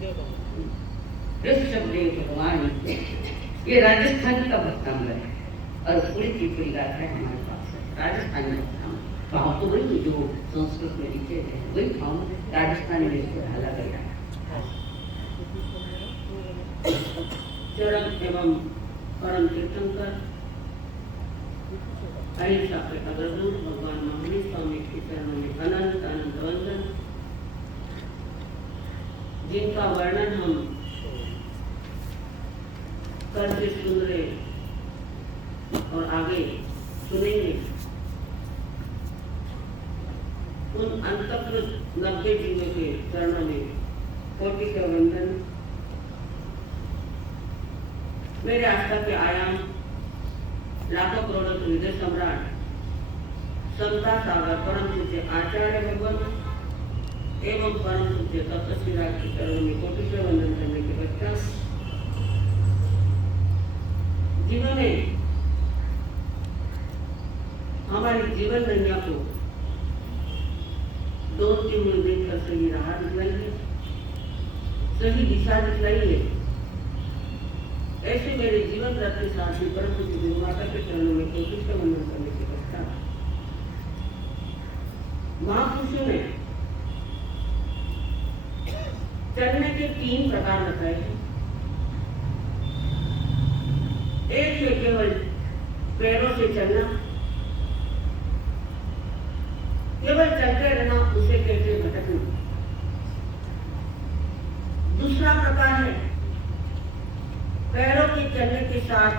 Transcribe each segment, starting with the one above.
भगवान ये राजस्थान का भक्तांग है और पूरी की पूरी गाथा है हमारे पास है। राजस्थानी भक्तांग भाव तो वही जो संस्कृत में लिखे हैं वही भाव राजस्थानी में इसको ढाला गया है। चरण एवं परम तीर्थंकर अहिंसा के अग्रदूत भगवान महावीर स्वामी के चरणों में अनंत अनंत वंदन, जिनका वर्णन हम कल से सुन रहे और आगे सुनेंगे। उन अंतकृत 90 जीवों के चरणों में कोटि का वंदन। मेरे आस्था के आयाम लाखों करोड़ों हृदय सम्राट समता सागर परम पूज्य आचार्य भगवान एवं परम पूज्य तत्व श्रीराज के चरणों में कोटि से वंदन करने के पश्चात, जिन्होंने हमारी जीवन नैया को दो तीन दिन देखकर सही राह दिखलाई है, सही दिशा दिखलाई है, ऐसे मेरे जीवन रत्न साथी परम पूज्य गुरु माता के चरणों में कोटि से वंदन करने के पश्चात, महापुरुषों ने चलने के 3 प्रकार बताए हैं। एक है केवल पैरों से चलना, केवल चलते रहना, उसे कहते हैं भटकना। दूसरा प्रकार है पैरों के चलने के साथ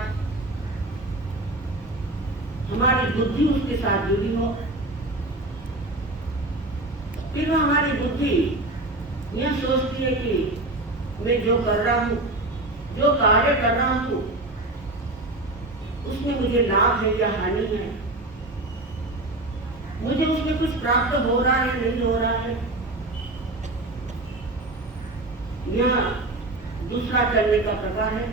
हमारी बुद्धि उसके साथ जुड़ी हो, फिर वो हमारी बुद्धि यह सोचती है कि मैं जो कर रहा हूँ, जो कार्य कर रहा हूँ, उसमें मुझे लाभ है या हानि है, मुझे उसमें कुछ प्राप्त हो रहा है नहीं हो रहा है। यह दूसरा चलने का प्रकार है,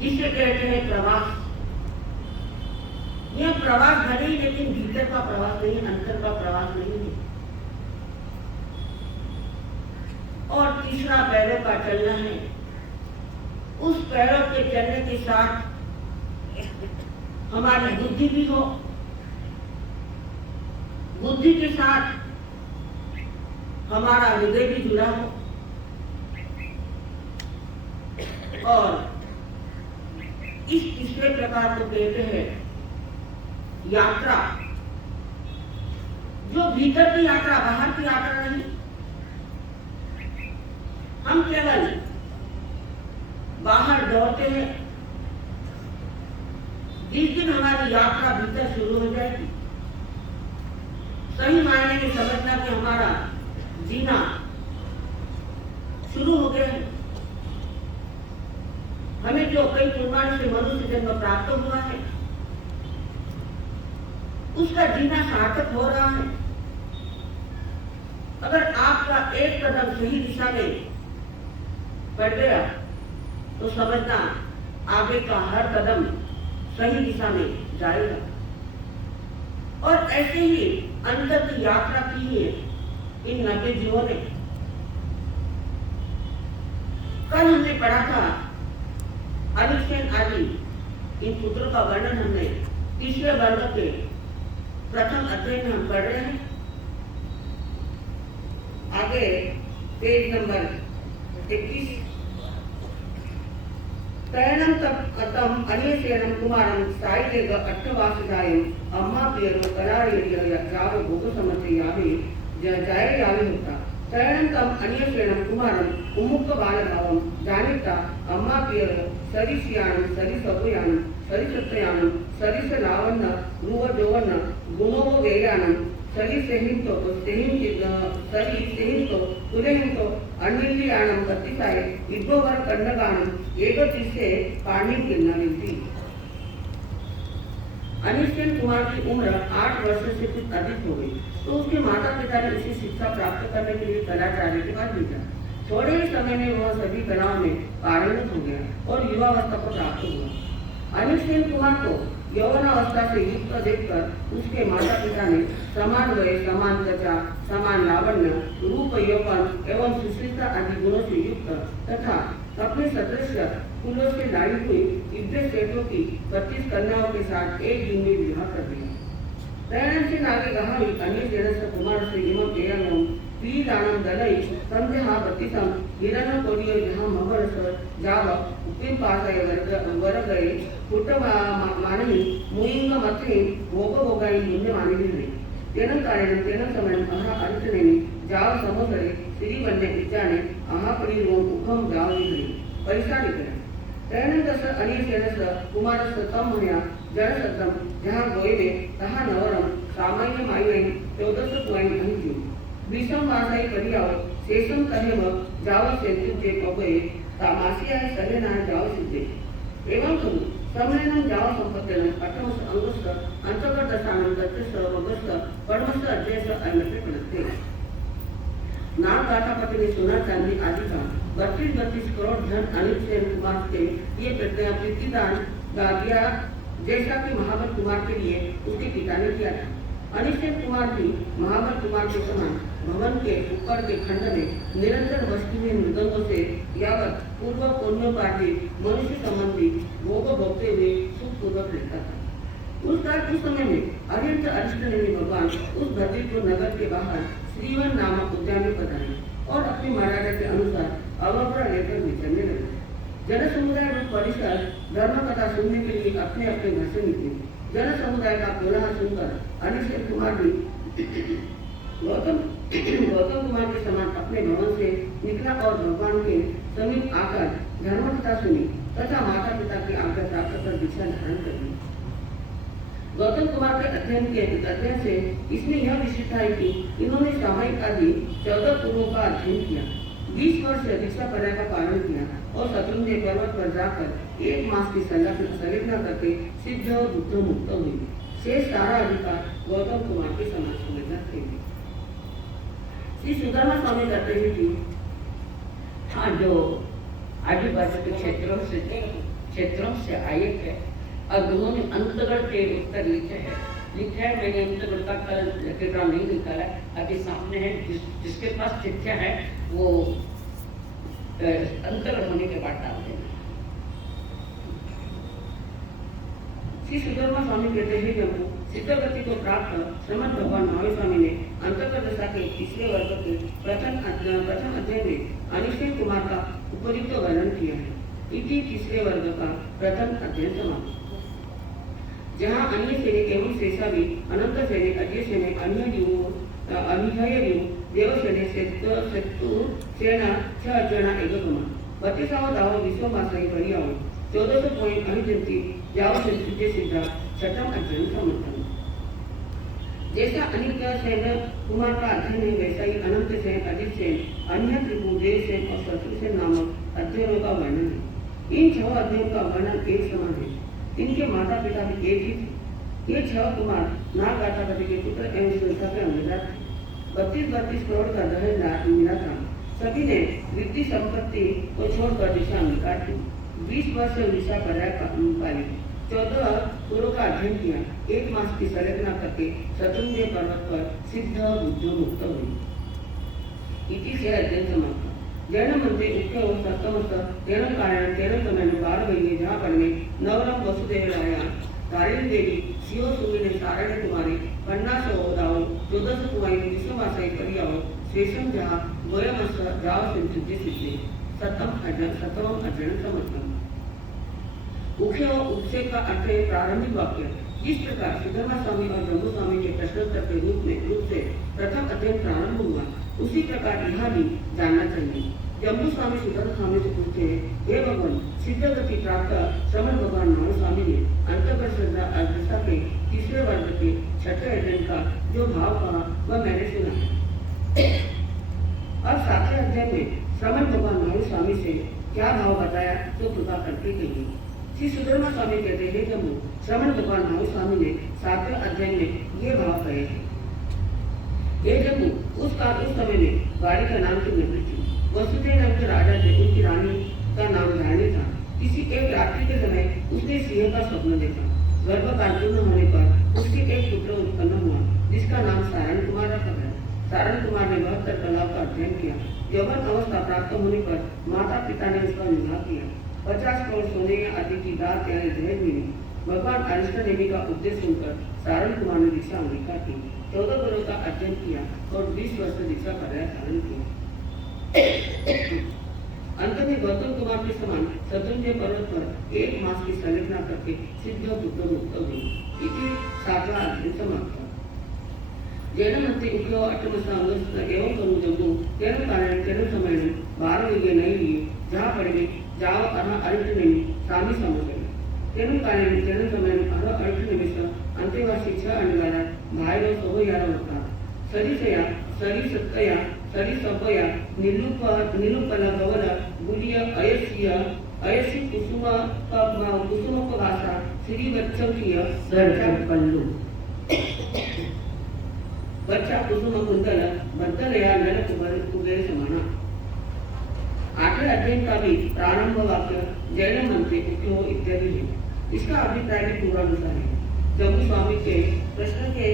जिसे कहते हैं प्रवास। यह प्रवास भले ही लेकिन भीतर का प्रवास नहीं, अंतर का प्रवास नहीं है। और तीसरा पैरों का चलना है, उस पैरों के चलने के साथ हमारी बुद्धि भी हो, बुद्धि के साथ हमारा हृदय भी जुड़ा हो, और इस तीसरे प्रकार को कहते हैं यात्रा, जो भीतर की यात्रा, बाहर की यात्रा नहीं। हम केवल बाहर दौड़ते हैं, जिस दिन हमारी यात्रा भीतर शुरू हो जाएगी, सही मायने में समझना कि हमारा जीना शुरू हो गया है। हमें जो कई कुर्बानी से मनुष्य जन्म प्राप्त हुआ है, उसका जीना सार्थक हो रहा है। अगर आपका एक कदम सही दिशा में बढ़ गया तो समझना आगे का हर कदम सही दिशा में जाएगा। और ऐसे ही अंतर की यात्रा की है इन 90 जीवों ने। कल हमने पढ़ा था अनुष्ठेन आदि इन पुत्रों का वर्णन हमने तीसरे वर्ग के प्रथम अध्याय में हम पढ़ रहे हैं। आगे पेज नंबर 21। तैणं तम अनियसेनं कुमारं साइलेग अट्ठवासुदायं अम्मा पेरो करारेरिय याव भोग समते यावे जय यावे होता। तैणं तम अनियसेनं कुमारं उमुक्क बालभावं जानिता अम्मा पेरो सरिष्यानं सरिसवयानं सरिसत्तयानं सरिसलावन्न रूवजोवन्न गुणो वेयानं सरिसेहिंतो सरिसेहिंतो कुलेहिंतो अन्निल्यानं कत्तिसाय इब्बोवर कंडगानं एकतिसे पानी गिरनाली। अनिष्ठेन कुमार की उम्र 8 वर्ष से कुछ अधिक हो गई, तो उसके माता पिता ने उसे शिक्षा प्राप्त करने के लिए कलाचार्य के पास भेजा। थोड़े ही समय में वह सभी कलाओं में पारंगत हो गया और युवावस्था को प्राप्त हुआ। अनिष्ठेन कुमार को यौवनावस्था से युक्त देखकर उसके माता पिता ने समान वय, समान त्वचा, समान लावण्य, रूप, यौवन एवं सुशीलता आदि गुणों से युक्त तथा अपने सदस्य कुलों से लाई हुई इब्बे सेठों की 25 कन्याओं के साथ एक दिन में विवाह कर दिया। दयानंद सिंह आगे कहा अन्य जनस कुमार से इमं एयं पीडानं दलई संध्या बत्तीसम हिरण कोडियो जहाँ मगरस जाव उपिन पासाय वरगई कुटवा मानही मुइंग मथे भोग भोगाई मुन्ने मानी नहीं तेनं कारणं तेनं समयं अहा अर्चनेनि जाव समोसरे श्री वन्य विचाने अहा पड़ी वो उखम जाव निकली पैसा निकला दयानंदस अनियसेनस कुमारस तम मन्या जड़सतम जहाँ गोयवे तहा नवरम सामान्य मायुएं 14.5 विषम वासाई परियाव शेषम तहेव जाव सेतुजे पबे तामासियाय सलेना जाव सिद्धे एवं खलु सम्मेलन जाव संपत्तेन अठमस अंगस्थ अंतर्गतसानं दत्तस वगस्थ परमस्थ अध्ययस अयमते पड़ते नाग गाथापति ने सोना चांदी आदि का 32 करोड़ धन अनिल सेन कुमार के ये प्रतिदान दिया जैसा कि महाबल कुमार के लिए उसके पिता ने किया था। अनिल सेन कुमार भी महाबल कुमार के समान भवन के ऊपर के खंड में निरंतर वस्तु में मृदंगों से यावत पूर्व पुण्योपाधि मनुष्य संबंधी भोग भोगते हुए सुखपूर्वक रहता था। उस समय में अरिहंत अरिष्टनेमि भगवान उस भद्रीपुर नगर के बाहर श्रीवन नामक उद्यान में पधारे और अपनी मर्यादा के अनुसार अवग्रह लेकर विचरने लगे। जन समुदाय रूप परिसर धर्म कथा सुनने के लिए अपने अपने घर से निकले। जन समुदाय का कोलाहल सुनकर अनिल सेन कुमार भी गौतम कुमार के समान अपने भवन से निकला और भगवान के समीप आकर धर्म कथा सुनी तथा माता पिता की आज्ञा प्राप्त कर दीक्षा धारण कर ली। गौतम कुमार के अध्ययन से इसमें यह विशिष्टता है कि इन्होंने सामयिक आदि 14 पूर्वों का अध्ययन किया, 20 वर्ष दीक्षा पर्याय का पालन किया और शत्रुंजय पर्वत पर जाकर 1 मास की संलेखना करके सिद्ध और बुद्ध मुक्त हुई। शेष सारा अधिकार गौतम कुमार के समाज समझना चाहिए। श्री सुदामा स्वामी कहते हैं कि हाँ, जो आदिवासी के क्षेत्रों से आए थे और उन्होंने अंतगढ़ के उत्तर लिखे हैं। मैंने अंतगढ़ का कल लकीरा नहीं निकाला, अभी सामने है। जिसके पास चिट्ठियाँ है वो अंतगढ़ होने के बाद डाल देना। श्री सुदामा स्वामी कहते हैं जब सिद्धगति को प्राप्त श्रीमद् भगवान महावीर स्वामी ने अंतर्गत दशा के तीसरे वर्ग के प्रथम अध्याय में अनिल सेन कुमार का उपयुक्त वर्णन किया है। इसी तीसरे वर्ग का प्रथम अध्ययन समाप्त। जहाँ अन्य सेने एवं शेषावी अनंत सेने अजय सेने अनिहय देवसेने सेतु सेना 6 जना एकगमा 32 दाव विश्वमासाई परियाव 14.8 जाव संस्कृति सिद्धा छठम अध्ययन समर्थन। जैसा अनिल सेन कुमार का अध्ययन है वैसा ही अनंत सेन, अजित सेन, अन्य त्रिभु, देव सेन और शत्रु सेन नामक अध्ययनों का वर्णन है। इन 6 अध्ययन का वर्णन एक समान है। इनके माता पिता भी एक ही थे। ये 6 कुमार नाग गाथापति के पुत्र एवं संस्था के अंगीदार थे। 32 करोड़ का दहेज मिला था। सभी ने वृत्ति संपत्ति को छोड़कर दिशा अंगीकार की। 20 वर्ष दिशा पर्याय पाली, 14 पूर्व का अध्ययन किया, 1 मास की संलेखना करके शत्रुंजय पर्वत पर सिद्ध बुद्ध मुक्त हुई। इति से अध्ययन समाप्त। जैन मंदिर उठे और सप्तमस्त तेरह कारण तेरह समय में 12 महीने जहाँ पर में नवरम वसुदेव लाया तारिणी देवी शिव सुमी ने सारण्य कुमारी 50 दाव 14 कुमारी विश्ववासाई परियाव शेषम जहाँ गोयमस्त जाव सिद्धि सिद्धि सतम अध्ययन समर्थन। उखे और उपसे का अर्थ है प्रारंभिक वाक्य। जिस प्रकार सुदामा स्वामी और जम्बू स्वामी के प्रश्नोत्तर के रूप से प्रथम अध्ययन प्रारंभ हुआ, उसी प्रकार यहाँ भी जानना चाहिए। जम्बू स्वामी सुदामा स्वामी से पूछते हैं, हे भगवान, सिद्धगति प्राप्त श्रमण भगवान महावीर स्वामी ने अंतर्गत श्रद्धा अवस्था के तीसरे वर्ग के छठे अध्ययन का जो भाव कहा वह मैंने सुना। अब 7वें अध्ययन में श्रमण भगवान महावीर स्वामी से क्या भाव बताया तो कृपा करके कहिए। श्री सुदामा स्वामी कहते हैं जम्मू श्रमण भगवान महावीर स्वामी ने 7वें अध्ययन में ये भाव कहे हैं। ये जम्मू उस समय में बारी का नाम की नगरी थी। वसुदेव नाम के राजा थे, उनकी रानी का नाम धारणी था। किसी एक रात्रि के समय उसने सिंह का स्वप्न देखा। गर्भकाल पूर्ण होने पर उसके एक पुत्र उत्पन्न हुआ जिसका नाम सारण कुमार रखा गया। सारण कुमार ने 72 कलाओं का अध्ययन किया। यौवन अवस्था प्राप्त होने पर माता पिता ने उसका विवाह किया। 50 करोड़ सोने आदि की दात यानी दहेज मिली। भगवान अरिष्ट नेमि का उपदेश सुनकर सारण कुमार ने दीक्षा अंगीकार की। 14 वर्ष का अध्ययन किया और 20 वर्ष दीक्षा कार्य धारण किया। अंत में गौतम कुमार के समान शत्रुंजय पर्वत पर 1 मास की संलेखना करके सिद्ध बुद्ध मुक्त हुई। इति 7वां अध्ययन समाप्त। जैनमध्ये उक्यो अष्टमस्था अंगस्थ एवं करू जम्बू तेरह कारण तेरह समय 12 विजय नहीं लिए जहाँ पड़े जाओ अरह अरिष्ट नेमि स्वामी समझे तेरह कारण तेरह समय अरह अरिष्ट निमित्त अंत्यवासी 6 अणगारा भाईलो सोहो यार होता सरिसया सरिसत्तया सरिसभया निलुपला गवला गुलिया अयसी कुसुमपवासा श्रीवत्सकीय दर्शन पल्लू बच्चा कुसुम कुंतल बद्धलया नल कुबेर समाना। 8वें अध्ययन का भी प्रारंभ वाक्य जैन मंत्र उपयोग इत्यादि है। इसका अभिप्राय भी पूर्वानुसार है। जम्मू स्वामी के प्रश्न के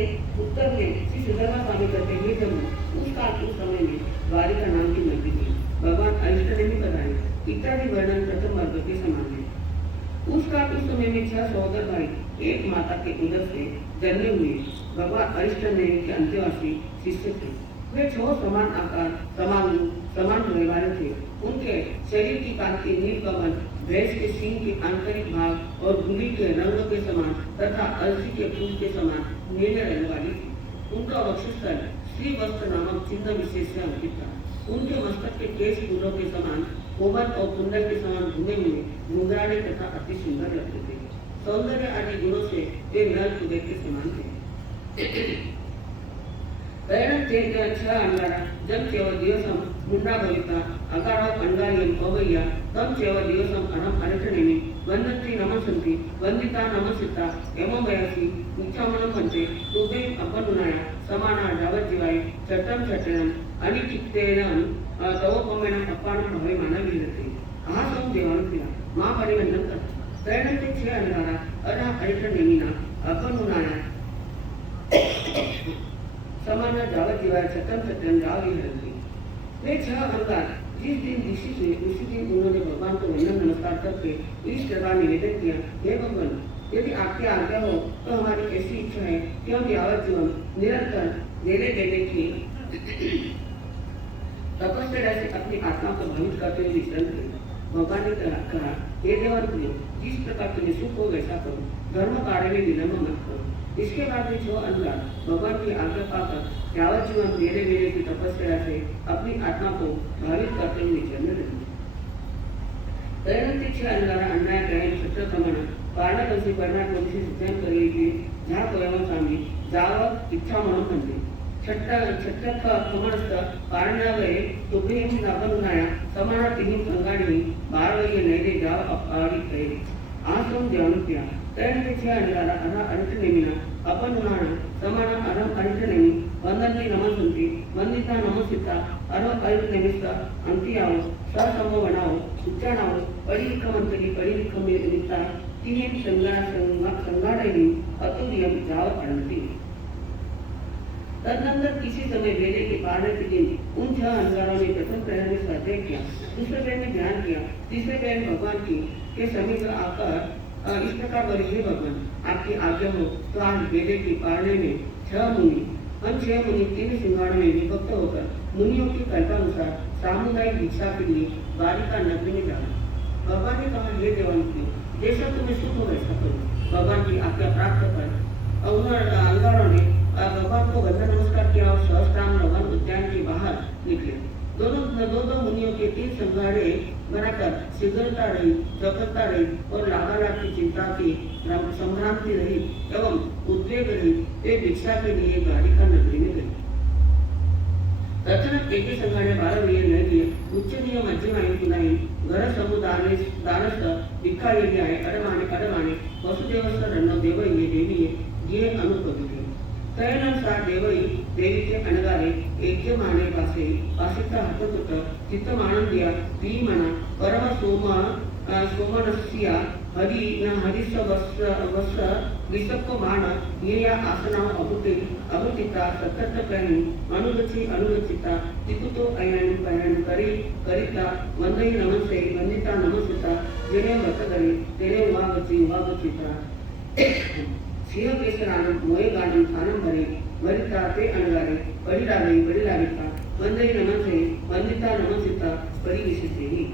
उत्तर में श्री सुधर्मा स्वामी कहते हैं, जम्मू उस काल उस समय में द्वारिका नाम की नगरी थी। भगवान अरिष्ट नेमि पधारे इत्यादि वर्णन प्रथम वर्ग के समान है। उस काल उस समय में 6 सहोदर भाई एक माता के उदर से जन्मे हुए भगवान अरिष्ट नेमि के अंत्यवासी शिष्य थे। वे 6 समान आकार, समान रूप, समान रहने वाले थे। उनके शरीर की कांति नीलकमल, भैंस के सींग के आंतरिक भाग और गुली के रंग के समान तथा अलसी के फूल के समान नीले रहने वाली थी। उनका वक्षस्थल श्री वस्त्र नामक चिन्ह विशेष से अंकित था। उनके मस्तक के केश फूलों के समान, कोमल और कुंडल के समान घूमे हुए, घुंघराले तथा अति सुंदर लगते थे। सौंदर्य आदि गुणों से वे नल कुबेर के समान थे। बैरण थे 6 अंगारा जब चेव दिवसम मुंडा भविता अकाराव अंगारियम पवैया तम चेव दिवसम अरम अरिष्ट नेमि वंदन्ति नमस्सन्ति वंदिता नमस्सिता यमवयसि उच्चामणं भन्ते तुभे अपनुनाया समाना जावज्जीवाय चट्टं चट्टनं अनिचित्तेन तवोपमेन अपानं भवे मानवीयते आसं देवानुक्रिया मां परिवन्दनं तत् बैरण थे 6 अंगारा अरह अरिष्ट नेमिना अपनुनाया समाना जावत जीवाय चट्टन चट्टन जाव विहरती। वे 6 अंगार जिस दिन दीक्षित हुए उसी दिन उन्होंने भगवान को वंदन नमस्कार करके इस प्रकार निवेदन किया, हे भगवान, यदि आपकी आज्ञा हो तो हमारी ऐसी इच्छा है कि हम यावत जीवन निरंतर देने देने की तपस्या से अपनी आत्मा को भवित करते हुए विचरण करें। भगवान ने कहा, हे देवानुप्रिय, जिस प्रकार तुम्हें सुख हो वैसा करो, धर्म कार्य में विलंब मत करो। इसके बाद में 6 अंगार भगवान की आज्ञा पाकर यावत जीवन मेरे मेरे की तपस्या से अपनी आत्मा को भावित करते हुए विचरण लगे। तैरंती 6 अंगारा अन्याय ग्रहण छत्र कमना पारणकंसी परमात्मसी सिद्धांत करेगी जहाँ कोयम स्वामी जाव इच्छा म्हणून म्हणते छत्रक कमनस्थ पारण्यावये तुभेम नागनुनाया समाना तिहिम संगाणी बारवये नैरे जाव अपाड़ी कहे आश्रम देवानुप्रिया तैरंती 6 अंगारा अरह अरिष्ट नेमिना अपनुनाना समाना अरम अरिष्ट नेमि वंदन्ति नमस्सन्ति वंदिता नमस्सिता अरह अरिष्ट नेमिस्ता अंतियावो ससमो बनाओ उच्चारणाओ परिक्रमंतली परिक्रमिता तिहिम संगाड़ेनी अतुर्यम जाव अड़ंती। तदनंतर किसी समय बेले के पारने के दिन उन 6 अंगारों ने प्रथम प्रहर में स्वाध्याय किया, दूसरे प्रहर में ध्यान किया, तीसरे प्रहर में भगवान की के समीप आकर इस प्रकार बोले, हे भगवान, आपकी आज्ञा हो तो आज बेले की पारने में 6 मुनि हम 6 मुनि 3 सिंहाड़ों में विभक्त होकर मुनियों की कल्पानुसार सामुदायिक दीक्षा के लिए द्वारिका नगरी में जाना। भगवान ने कहा, हे देवानुप्रिय, जैसा तुम्हें सुख हो वैसा करो। भगवान की आज्ञा प्राप्त कर अंगारों ने भगवान को वंदन नमस्कार किया और सहस्त्राम वन उद्यान के बाहर निकले। दोनों मुनियों के 3 संघाड़े बनाकर शीघ्रता रही, चपलता रही और लाभालाभ की चिंता की संभ्रांति रही एवं उद्वेग रही। वे भिक्षा के लिए द्वारिका नगरी में गए। तत्क्षणात एक संघाड़े 12 विजय नहीं लिए उच्चनीय मध्यमाई पुनाई घर समुदाय दानस्थ भिक्खारी आए अडमाने वसुदेवस्थ रणव देवये देवीये ये अनुपवित तैनुसार देवई देवीचे अणगारे एके माने पासे पासिता हाततुट चित्तमानंदिया ती मना परम सोमा सोमनस्या हरि न हरिस वस विसप्पमान येया आसना अभुतिता सतत प्रेमी अनुरचिता तिकुतो अयन करी करिता वंदई नमसे वंदिता नमस्ता जेने व्रत करे तेने उवागचिता सिंह केसरानं मोये गांडून थानं भरे वरिता ते अणगारे पड़ी लागिता वंदई नमसे वंदिता नमस्ता परी विशेषे।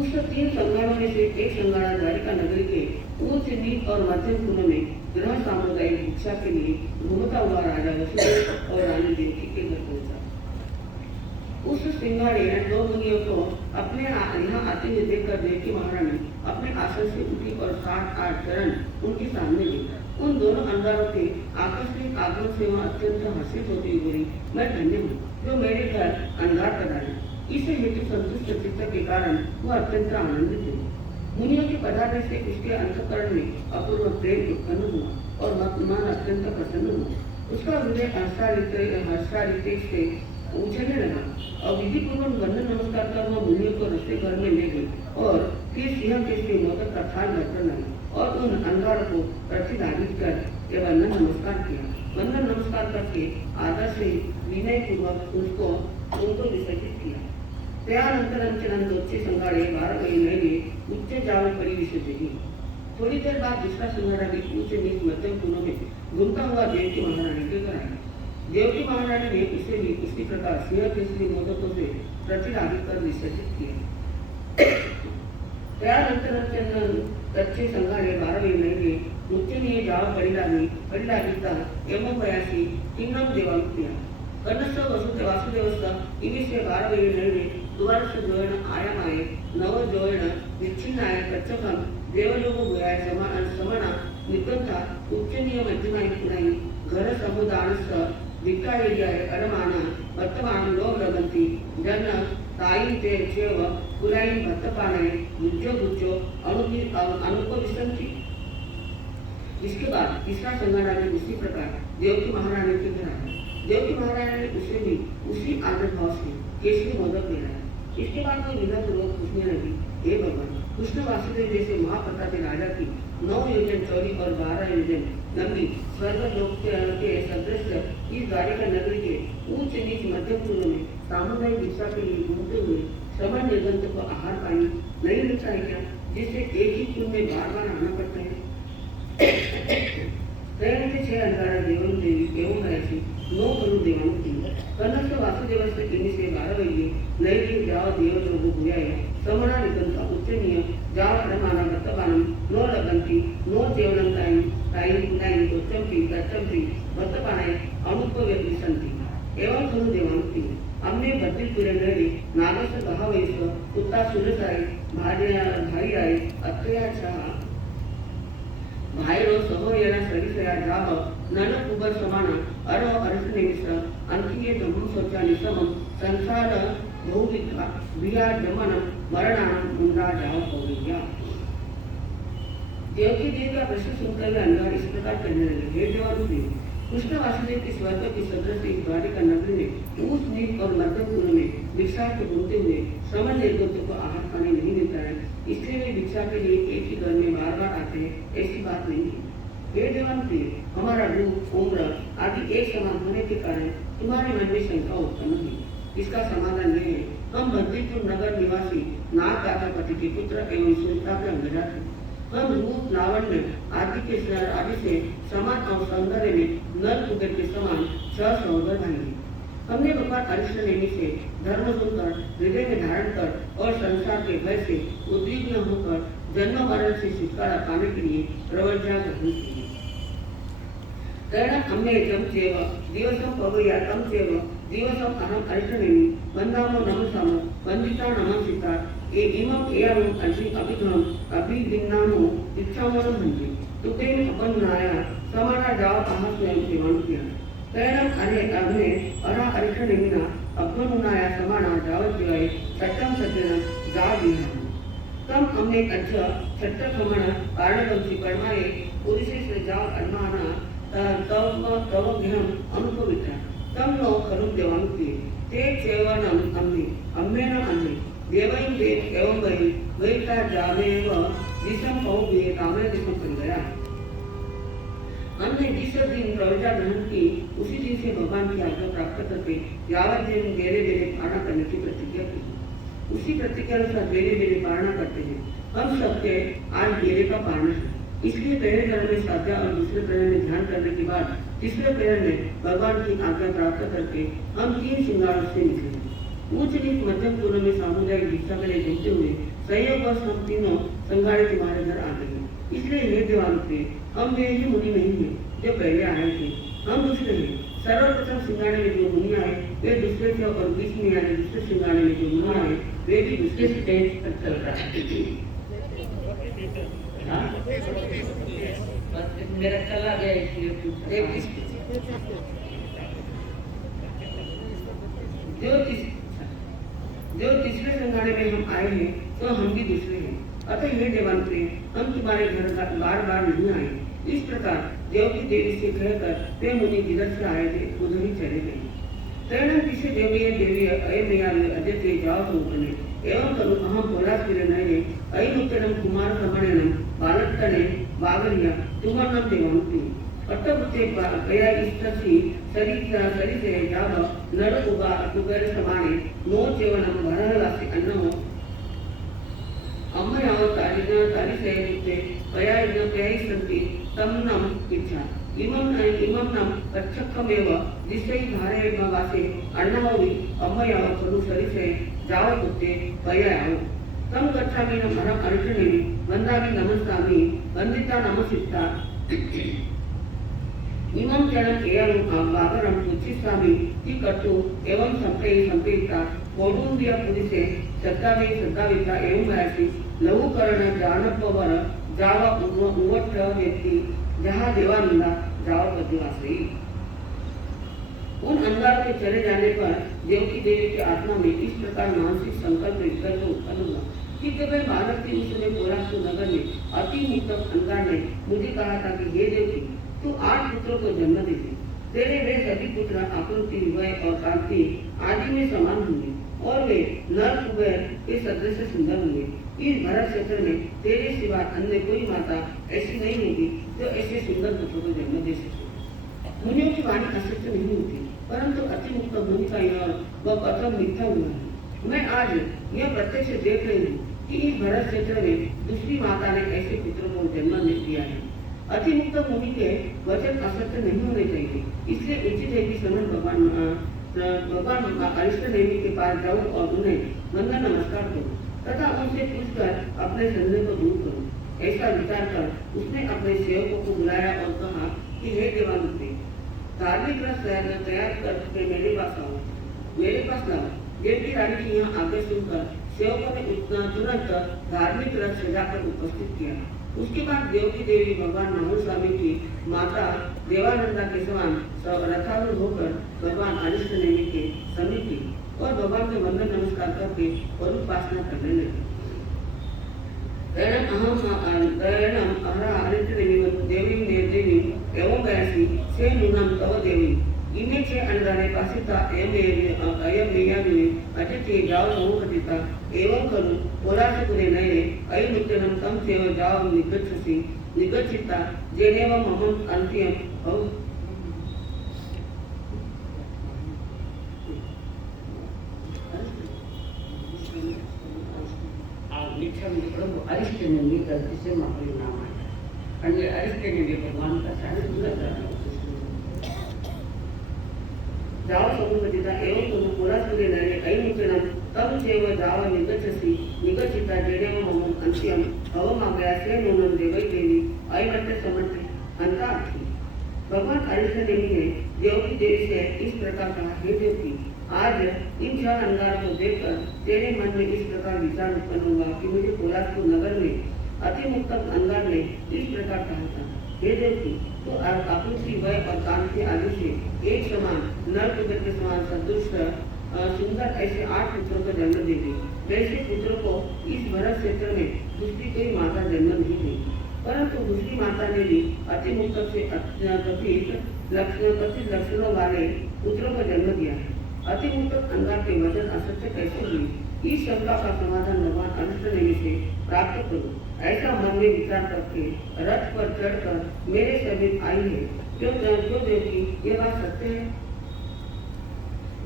उस 3 संगाड़ों में से एक संगाड़ा द्वारिका नगरी के उच्च नीच और मध्यम कुलों में गृह सामुदायिक भिक्षा के लिए घूमता हुआ राजा वसुदेव और रानी देवकी के घर पहुंचा। उस सिंगाड़े ने 2 मुनियों को अपने यहाँ आते हुए देखकर देवकी महारानी अपने आसन से उठी और 7-8 चरण उनके सामने ले। उन दोनों अंगारों के आकस्मिक आगमन से वह अत्यंत हर्षित होती हुई बोली, मैं धन्य हूँ जो मेरे घर अंगार पधारे। इसे हेतु संतुष्ट चित्त के कारण वह अत्यंत आनंदित हुई। मुनियों के पधारने से उसके अंतःकरण में अपूर्व प्रेम उत्पन्न हुआ और मन अत्यंत प्रसन्न हुआ। उसका हृदय हर्षारित से उछलने लगा और विधि पूर्वक वंदन नमस्कार कर वह मुनियों को रस्ते घर में ले गई और फिर सिंह के मोदक का थाल भरकर लाई और उन अंगारों को प्रतिधारित कर वंदन नमस्कार किया। वंदन नमस्कार करके आदर से विनय पूर्वक उनको विसर्जित किया। त्यानंतर दोचे संगाड़े 12 महीने उच्च जावे पड़ी विसर्जनी। थोड़ी देर बाद दूसरा संगाड़ा भी ऊंचे नीच मध्यम कुलों में घूमता हुआ देवकी महारानी के घर आया। देवकी महारानी ने उसे भी उसी प्रकार सिंह केसरी मोदकों से प्रतिरागित कर विसर्जित किया। त्यानंतर तच्चे संगाड़े 12 महीने मुच्चनीय जाव पड़ी लागिता एवं बयासी किन्नम देवांकिया कर्णस्थ वासुदेवस्थ इविषे 12 महीने द्वारस्थ जोयण आयामाय नव जोयण विच्छिन्नाय कच्चकम देवलोक भूयाय समना निकंथा उच्चनीय मध्यमाय पुनाई घर समुदानस्थ धिक्कारेयाय अरमाना वर्तमान लोभ लगंती जन ताई ते चेव पुराई भत्तपानाय गुज्जो अनुपविशंति। इसके बाद तीसरा संगाड़ा भी उसी प्रकार देवकी महारानी के घर आया। देवकी महारानी ने उसे भी उसी आदर भाव से केसरी मोदक ले लाया। इसके बाद वो विनय पूर्वक पूछने लगी, हे भगवान, कृष्ण वासुदेव जैसे महाप्रतापी राजा की 9 योजन चौड़ी और 12 योजन लंबी स्वर्ग लोक के सदृश इस द्वारिका नगरी के उच्च नीच मध्यम कुलों में सामुदायिक भिक्षा के लिए घूमते हुए श्रमण निर्गंत को आहार पानी नहीं मिलता है क्या, जिससे एक ही कुल में बार आना पड़ता है। प्रेम के 6 अंगारा देवन देवी एवं ऐसी 9 गुरु देवांगी कर्णस्थ वासुदेव से 12 वैद्य नैली जाव देव लोगो भूयाय समना निकंता उच्चनीय जाव अरमाना वर्तमानम नो लगंती नो जेवणं ताई पुनाई उच्चंपी कच्चंपी वर्तमानाय अनुपविशंति एवं गुरु देवांगी हमने बद्रीपुरे नैली नागस्थ गहावैस्व कुत्ता सुरसाई भाई आय अत्याचा भाईरो सहो येना सरिसया जाव नन कुबर समाना अरो अर्शने मिश्र अंकिये धम्म सोचा निसमम संसार बहुविधा बिया जमनम मरणानम मुंडा जाव हो गया। देवकी जी का प्रश्न सुनकर वे अंगार इस प्रकार कहने लगे, हे देवानुदेव, कृष्ण वासुदेव की स्वर्ग की सदृश एक द्वारिका नगरी में ऊंच नीच और मध्यम कुलों में भिक्षा के घूमते हुए श्रमण निर्गतों को आहार पानी नहीं मिलता है, इसलिए वे भिक्षा के लिए एक ही घर में बार आते हैं, ऐसी बात नहीं है। हे देवानुदेव, हमारा रूप उम्र आदि एक समान होने के कारण तुम्हारे मन में शंका उत्पन्न हुई। इसका समाधान यह है, हम बद्रीपुर नगर निवासी नाग दातापति के पुत्र एवं सुलता के अंगजा थे। हम रूप लावण्य आदि से समान और सौंदर्य में नर कुबेर के समान 6 सहोदर भाई हैं। हमने भगवान कृष्ण नेमी से धर्म सुनकर हृदय में धारण कर और संसार के भय से उद्विग्न होकर जन्म मरण से छुटकारा पाने के लिए प्रवर्जा ग्रहण की। अम्मेकं चेव दिवसं पवयातं चेव दिवसं अहं अर्चनेमि वन्दामो नमसाम वन्दिता नमस्सिता इमं एयं अभिघ्नं अभिभिन्नामो इच्छामनं भंजे तुतेन अपन्नाय समाना जाव अहं स्वयं देवान्क्या तैनं अरे अग्ने अरा अर्चनेमिना अपन्नाय समाना जावज्जय सत्यं सत्यनं जाविहं तम हमने अच्छा छट्टा खमण कारणवंशी परमाये पुरुषे से जाव अन्माना तव गृहम अनुभविता तम नो खरुं देवांकी ते चेवनम अम्मे अम्मेन अन्ने देवैन देव एवं वही वैसा जामेव दिशम पौ हुए तामे दिशम बन गया। हमने जिस दिन प्रवृत्ता ग्रहण की उसी दिन से भगवान की आज्ञा प्राप्त करके यावत दिन मेरे मेरे पारणा करने की प्रतिज्ञा की। उसी प्रतिज्ञा अनुसार मेरे मेरे पारणा करते हैं। हम सबके आज मेरे का पारणा है। इसलिए पहले चरण में साध्या और दूसरे चरण में ध्यान करने के बाद तीसरे चरण में भगवान की आज्ञा प्राप्त करके हम 3 श्रृंगारों से निकले। ऊंच नीच मध्यम पूर्व में सामुदायिक दीक्षा के लिए घूमते हुए संयोग हम तीनों संगाड़े तुम्हारे घर आ गए। इसलिए हे देवान थे, हम वे ही मुनि नहीं है जो पहले आए थे, हम दूसरे हैं। सर्वप्रथम सिंगाड़े में जो मुनि आए वे दूसरे थे और बीच में आए दूसरे सिंगाड़े में जो मुनि आए वे भी दूसरे स्टेज पर चल रहा है। मेरा चला गया इसलिए जो तीसरे संगाड़े में हम आए हैं तो हम भी दूसरे हैं। अतः हे देवान प्रिय, हम तुम्हारे घर बार बार नहीं आए। इस प्रकार देव की देवी से कहकर वे मुनि जिधर से आए थे उधर ही चले गए। तैणम किसे देवीय देवी अयमया अजय जाओ तो उपने एवं करू अहम बोलास्पिरे नये अयमुत्तरम कुमार क्रमणेनम बालकने बागरिया तुम्हारनम देवांति अट्टबुते गया इष्टसी शरीरा शरीरे जाव नर उगा कुबेर समाने नो चेवनम भरहलासि अन्नमो अम्मयाव तारिना तारिसे युक्ते गया इदं गया सन्ति तमनम इच्छा इमं नम कच्छक्कमेव दिशै धारे वासे अन्नमवि अम्मयाव खलु शरीरे जाव पुत्ते गयाव तम गच्छामि नमः अर्जुनेनि वन्दामि नमस्कामि वन्दिता नमस्सिता इमं चरणं एवं बागरं पुच्छिष्यामि ति कर्तु एवं संप्रेयिता कौटुंबिक पुरुषे श्रद्धावे श्रद्धाविता एवं वयसि लघुकरण जानपवर जावा उवट्ठ व्यक्ति जहाँ देवानंदा जावा पतिवासी। उन अंगार के चले जाने पर देवकी देवी की आत्मा में इस प्रकार मानसिक संकल्प विकल्प उत्पन्न हुआ कि जब मैं बालक थी उस समय कोलासपुर नगर में अति मुक्त अंगार ने मुझे कहा था कि हे देवकी, तू 8 पुत्रों को जन्म देती। तेरे वे सभी पुत्र आकृति विवय और कांति आदि में समान होंगे और वे नर कुबेर के सदृश सुंदर होंगे। इस भरत क्षेत्र में तेरे सिवा अन्य कोई माता ऐसी नहीं होगी जो ऐसे सुंदर पुत्रों को जन्म दे सके। मुनियों की वाणी असत्य नहीं होती, परंतु अति मुक्त मुनि का यह वह कथन मिथ्या हुआ है। मैं आज यह प्रत्यक्ष देख रही हूँ कि इस भरत क्षेत्र में दूसरी माता ने ऐसे पुत्रों को जन्म दिया है। अति मुक्त मुनि के वचन असत्य नहीं होने चाहिए। इसलिए उचित है कि समन भगवान अरिष्ट देवी के पास जाऊं और उन्हें वंदन नमस्कार करूं तथा उनसे पूछकर अपने संदेह को दूर करूं। ऐसा विचार कर उसने अपने सेवकों को बुलाया और कहा कि हे देवानुपे, धार्मिक रस तैयार करके मेरे पास आओ, मेरे पास लाओ। देवकी रानी की यह आज्ञा सुनकर सेवकों ने तुरंत धार्मिक रस सजाकर उपस्थित किया। उसके बाद देवकी देवी भगवान महावीर स्वामी की माता देवानंदा के समान रथारूढ़ होकर भगवान अरिष्ट देवी के समीप गई और भगवान के वंदन नमस्कार करके और उपासना करने लगी। देवी एवं गयासी से नूनम तव देवी इमे चे अंडाने पासिता अयमेयानि अतिथि जाव नमोपतिता एवं खलु कोलासपुरे नये अयमुत्तरं तं सेव जाव निगच्छिता जेनेव मम अन्त्यं अरिष्ट ने गलती से माफी नाम आया अरिष्ट ने भगवान का सारा जाव समुपतिता एवं तुम कोलासुरे नये अयमुत्तरं तं सेव जाव निगच्छिता जेनेव मम अन्त्यं भवमागयासे नूनं देवै देवी अयमत्य समर्थ अंतार्थी। भगवान अरिष्ट देवी ने देवकी देवी से इस प्रकार कहा, हे देवकी, आज इन 4 अंगार को देखकर तेरे मन में इस प्रकार विचार उत्पन्न हुआ कि मुझे कोलासपुर नगर में अति मुक्त अंगार ने इस प्रकार कहा था, हे देवकी, तो आकृति वय और कांति आदि से एक समान नर पुत्र के समान सदृश सुंदर ऐसे 8 पुत्रों को जन्म देगी। वैसे पुत्रों को इस भरत क्षेत्र में दूसरी कोई माता जन्म नहीं देगी, परंतु दूसरी माता ने भी अति मुक्त से कथित लक्षणों वाले पुत्रों को जन्म दिया है। अति मुक्त अंगार के वचन असत्य कैसे हुई? इस शंका का समाधान भगवान अष्टनेमी से प्राप्त करूं, ऐसा मन में विचार करके रथ पर चढ़कर मेरे समीप आई है। क्यों देवकी, ये बात सत्य है?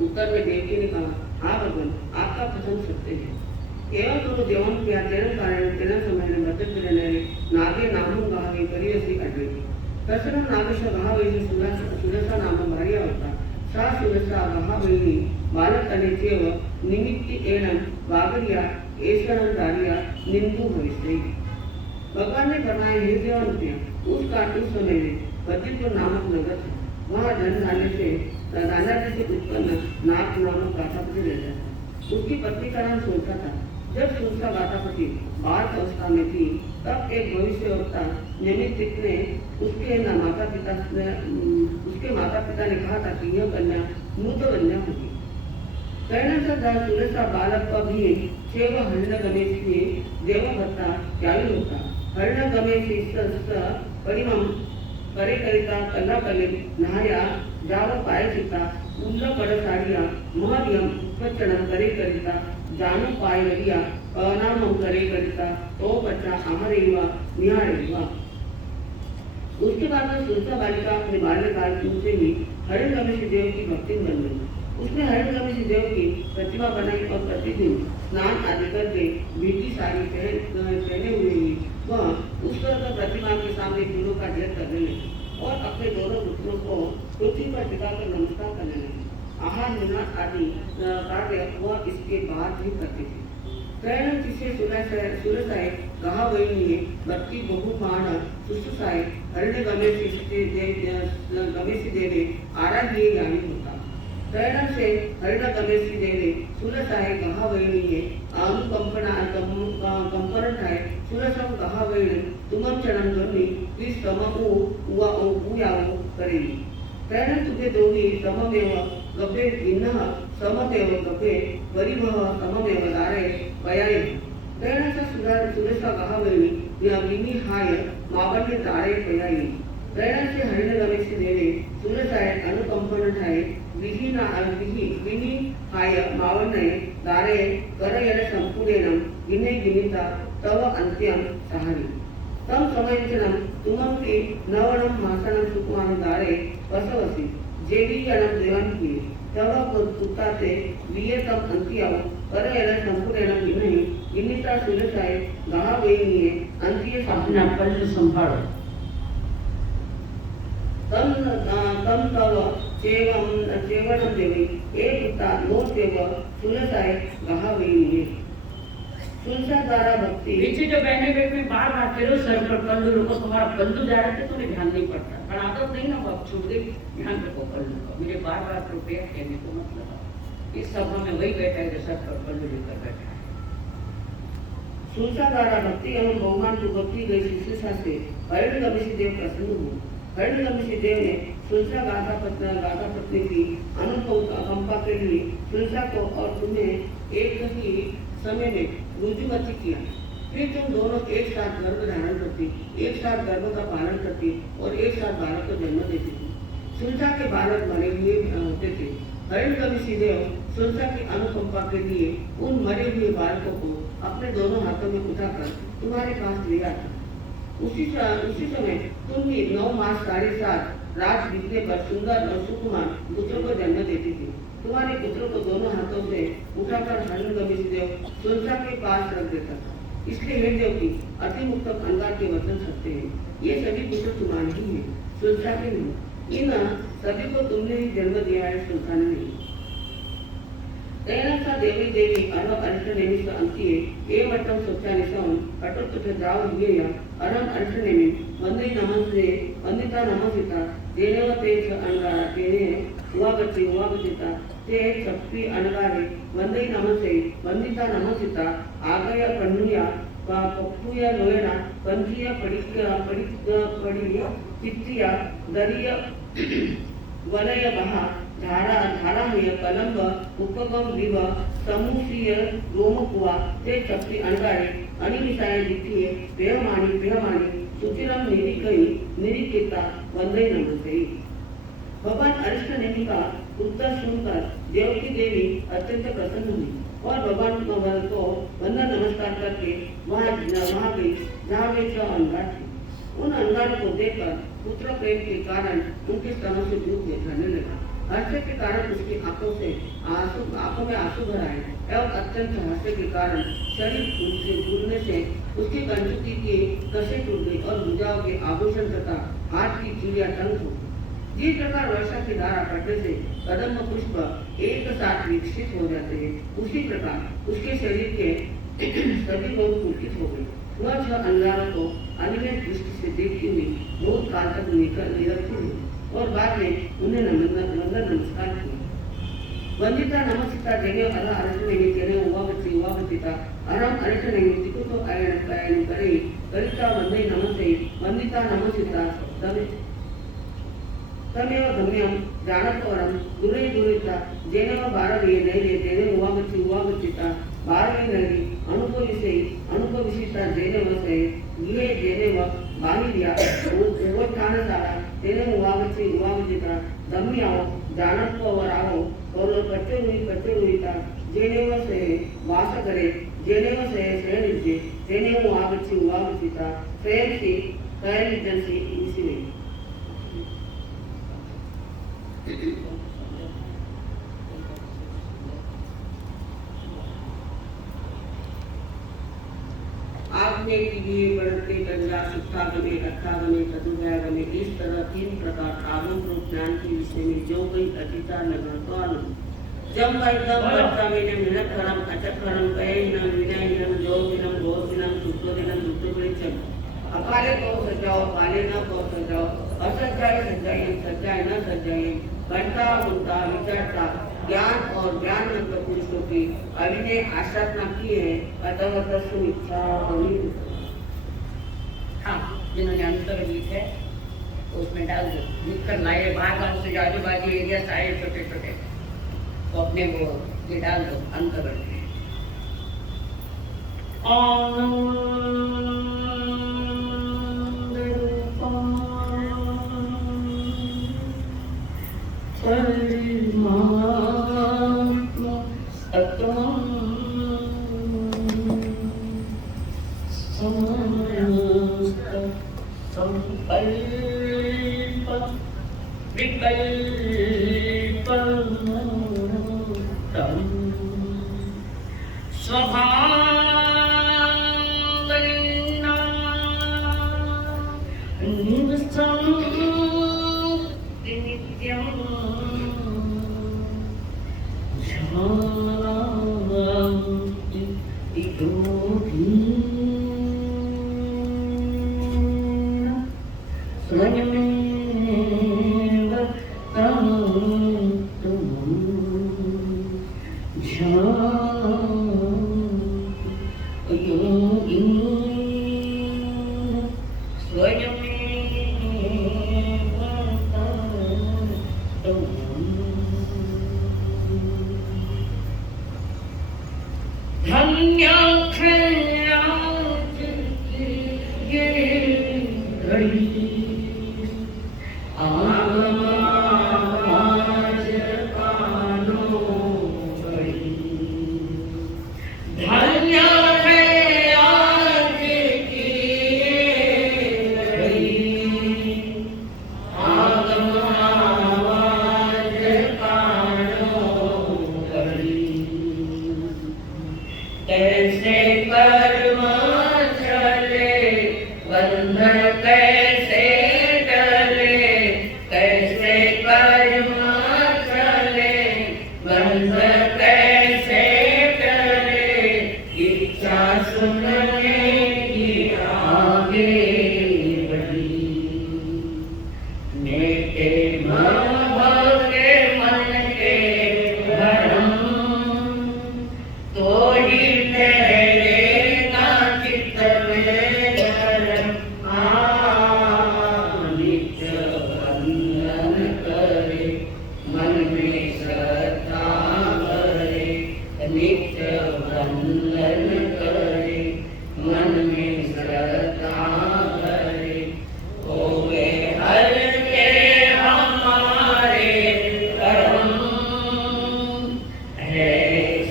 उत्तर में देवकी ने कहा, हाँ भगवान, आपका कथन सत्य है। केवल दोनों देवों किया तेरह कारण तेरह समय मध्य फिरने नागे नामों गावे करियसी अड्डे तसरम नागेश गावे सुदर्शा नाम भार्या होता सा सुदर्शा गावे बालक अनेचेव निमित्ति एनम वागरिया ऐशनम दारिया निंदु भविष्य। भगवान ने फरमाया, हे देवानुप्रिया, उस समय में बद्रीपुर नामक नगर था। वहाँ धन से उत्पन्न नाग नामक गाथापति रहता था। उसकी पत्नी का नाम सुलसा था। जब सुलसा गाथापति बाल अवस्था में थी, तब एक भविष्यवक्ता निमित्त ने उसके माता पिता ने कहा था कि यह कन्या मृत कन्या होगी। कहना सुलसा बालक का भी सेव हर्ण गणेश देवभत्ता चालू होता। हर्ण गणेश परिमम करे करिता कला कले नहाया जाव पाय चिता उल्ल पड़साड़िया महरियम उपचरण करे करिता जानू पाय वरिया अनाम करे करिता तो बच्चा अमरेवा निहारेवा। उसके बाद में सुलसा बालिका अपने बाल्यकाल से ही हरण गणेश देव की भक्ति बन गई। उसने हरण गणेश देव की प्रतिमा बनाई और प्रतिदिन स्नान आदि करके भीगी साड़ी पहने हुए ही वह उस प्रतिमा के सामने फूलों का ढेर करने लगी और अपने दोनों पुत्रों को पृथ्वी पर टिकाकर नमस्कार करने लगी। आहार निवास आदि कार्य वह इसके बाद ही करते थे। प्रेरण जिसे सुरसाय कहा वही भक्ति बहुमान सुसुसाय हरणे गमेशी देवे आराध्य यानी होता। प्रेरण से हरण गमेशी देवे सुरसाय कहा वही अनुकंपना कंपरण है सुरसम कहा वही तुमम चरण गमी प्लीज समू उयावो करेगी। प्रेरण तुझे दोगी सममेव गभे भिन्न सममेव गभे परिभव सममेव दारे वयाय। प्रेरणाचा सुरेशा गहावळी विनिहाय मावन्य दारे वयाय। प्रेरणाचे हरिण गणेश देवे सुरेशाय अनुकंपन ठाय विनिहाय मावन्य दारे करयन संपूर्णेन विनय विनिता तव अंत्यम सहारी। तम समयंचनम तुमंपि नवनम मासनम सुकुमार दारे वसवसी जेवीयनम देवांकी तव पुताते वियतम अंत्याव करयन संपूर्णेन विनय विनिता सुरेशाय गहावळी अंत्य अपना पल्लू संभालो। तम तव चेवनम देवी ए पुता नो चेव सुरेशाय गहावळी। सुलसा द्वारा भक्ति पीछे जो बहने बेट में बार बार तेरे सर पर पल्लू रखो, तुम्हारा पल्लू जा रहा था तुम्हें ध्यान नहीं पड़ता, पर आदत नहीं ना, वो अब छूट गई। ध्यान रखो पल्लू का, मुझे बार बार कृपया कहने को मत लगा। इस सभा में वही बैठा है जो सर पर पल्लू लेकर बैठा है। सुलसा द्वारा भक्ति एवं बहुमान को भक्ति गई शुश्रूषा से हरिण गणेश देव प्रसन्न हुए। हरिण गणेश देव ने सुलसा गाथा पत्नी की अनुकंपा के लिए सुलसा को और तुम्हें एक ही समय में रुजुमती किया। फिर तुम दोनों एक साथ गर्भ धारण करती, एक साथ गर्भ का पालन करती और एक साथ बालक को जन्म देती थी। सुलसा के बालक मरे हुए होते थे। हरिण गणेश देव सुलसा की अनुकंपा के लिए उन मरे हुए बालकों को अपने दोनों हाथों में उठाकर तुम्हारे पास ले आता। उसी समय तुम भी 9 मास 7.5 रात बीतने पर सुंदर और सुकुमार पुत्रों को जन्म देती थी। तुम्हारे पुत्रों को दोनों हाथों से उठाकर हरिण गणेश देव सुलसा के पास रख देता था। इसलिए हे देव की अति मुक्त अंगार के वचन सत्य हैं। ये सभी पुत्र तुम्हारे ही हैं, सुलसा के नहीं। इन सभी को तुमने ही जन्म दिया है, सुलसा ने नहीं। तेरसा देवी देवी अरब अरिष्टनेमी अंतिये ए मट्टम सोचानिसम कटुत्तुठ जाव दिया अरब अरिष्टनेमी वंदे नमस्ते वंदिता नमस्ता देनेवते च अनगारा तेने उवागचिता ते चप्पी अनगारे वंदे नमस्ते वंदिता नमस्ता आगया कन्नुया पप्पुया लोयना पंजिया पड़ी चित्तिया दरिया वलय बहा धारामय कलंब उपगम विव समुसीय रोमकुआ ते चप्पी अणगारे अनिमिसाय दिखिए प्रेमानी सुचिरम निरीक्षिता वंदे नमस्ते। भगवान अरिष्टनेमी का उत्तर सुनकर देवकी देवी अत्यंत प्रसन्न हुई। और भगवान को वंदन नमस्कार करके वहाँ गई जहाँ वे 6 अंगार थी। उन अंगारों को देखकर पुत्र प्रेम के कारण उनके स्तनों से दूध झरने लगा। हर्ष के कारण उसकी आंखों में आंसू भर आए एवं अत्यंत हास्य के कारण शरीर से झूलने से उसकी कंचुकी की कसे टूट गई और भुजाओं के आभूषण तथा हाथ की चूड़ियां टंग हो गई। जिस प्रकार वर्षा की धारा पड़ने से कदम पुष्प एक साथ विकसित हो जाते हैं, उसी प्रकार उसके शरीर के सभी लोग पुलकित हो गए। वह 6 अंगारों को अनिमेष दृष्टि से देखती हुई बहुत काल तक निरखती हुई और बाद में उन्हें वंदन नमस्कार किया। वंदिता नमस्कार जेने अरा अरटने जेने उवावचिता अरम अरटने तिकुतो आयन करे करिता वंदे नमस्ते वंदिता नमस्ता तमेव गम्यम जानतवरम दुरैता जेने भारवीय नैरे तेने उवावचिता भारवीय नैरी अनुभविषिता जेने वसे ये जेने व बाहिरिया उवत्थानसाला तेने उवावचिता गम्याओ जानतवराओ और कच्चे जेने वसे वास करे जेने वसे श्रेणिजे तेने उवावचिता श्रेयसी श्रेयनिजंसी इसी आपने लिए बढ़ते गंजा सुखागमे अर्थागमे चतुर्भयागमे इस तरह 3 प्रकार आगम रूप ज्ञान के विषय में जो कोई अतिचार लगा तो आनंद जब एकदम वर्षा में मिनट खरम अचक खरम कहे विनयनम जोगिनम घोषिनम सुतोदिनम दुष्टुपरिचम अकाले को सजाओ काले न को सजाओ सज्जाए न सज्जाए घंटा मुंता विचारता ज्ञान और ज्ञान मंत्र पुरुषों की अभिनय आशातना की है अतः तस्म इच्छा होनी। हाँ, जिन्होंने अंतर लिख है उसमें डाल दो, लिख कर लाए बाहर गाँव से आजू बाजू एरिया आए छोटे छोटे तो अपने वो ये डाल दो अंतर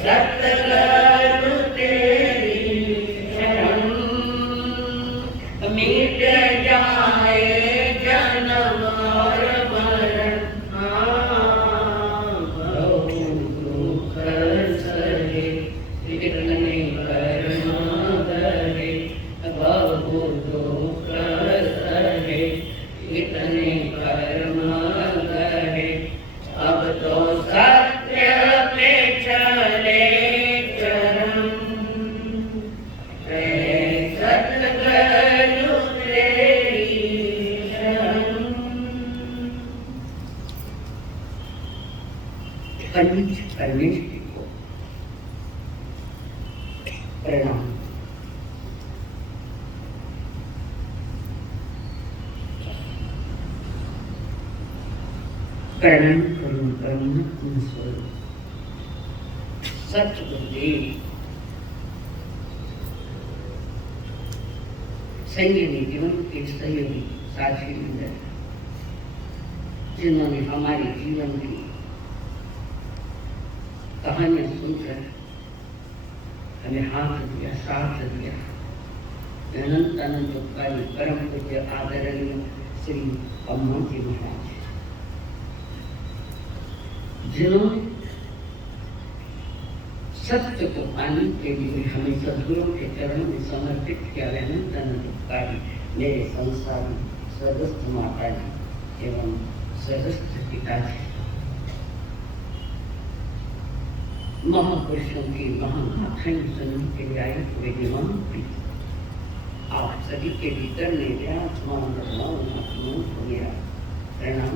सत्य प्रणाम। प्रणाम करूं परमात्मा स्वरूप सच गुरुदेव संयमी जीवन के सहयोगी साथी मंडल, जिन्होंने हमारे जीवन की कहानियां सुनकर हमें हाथ दिया, साथ दिया। अनंत अनंत उपकारी परम पूज्य आदरणीय श्री अम्मा जी महाराज, जिन्होंने सत्य को पाने के लिए हमें सद्गुरुओं के चरणों में समर्पित किया। अनंत अनंत उपकारी मेरे संसारी स्वर्गस्थ माता जी एवं स्वर्गस्थ पिता जी, महापुरुषों की महागाथाएं सुनने के लिए आए हुए दीवान भी आप सभी के भीतर में विराजमान को मेरा प्रणाम।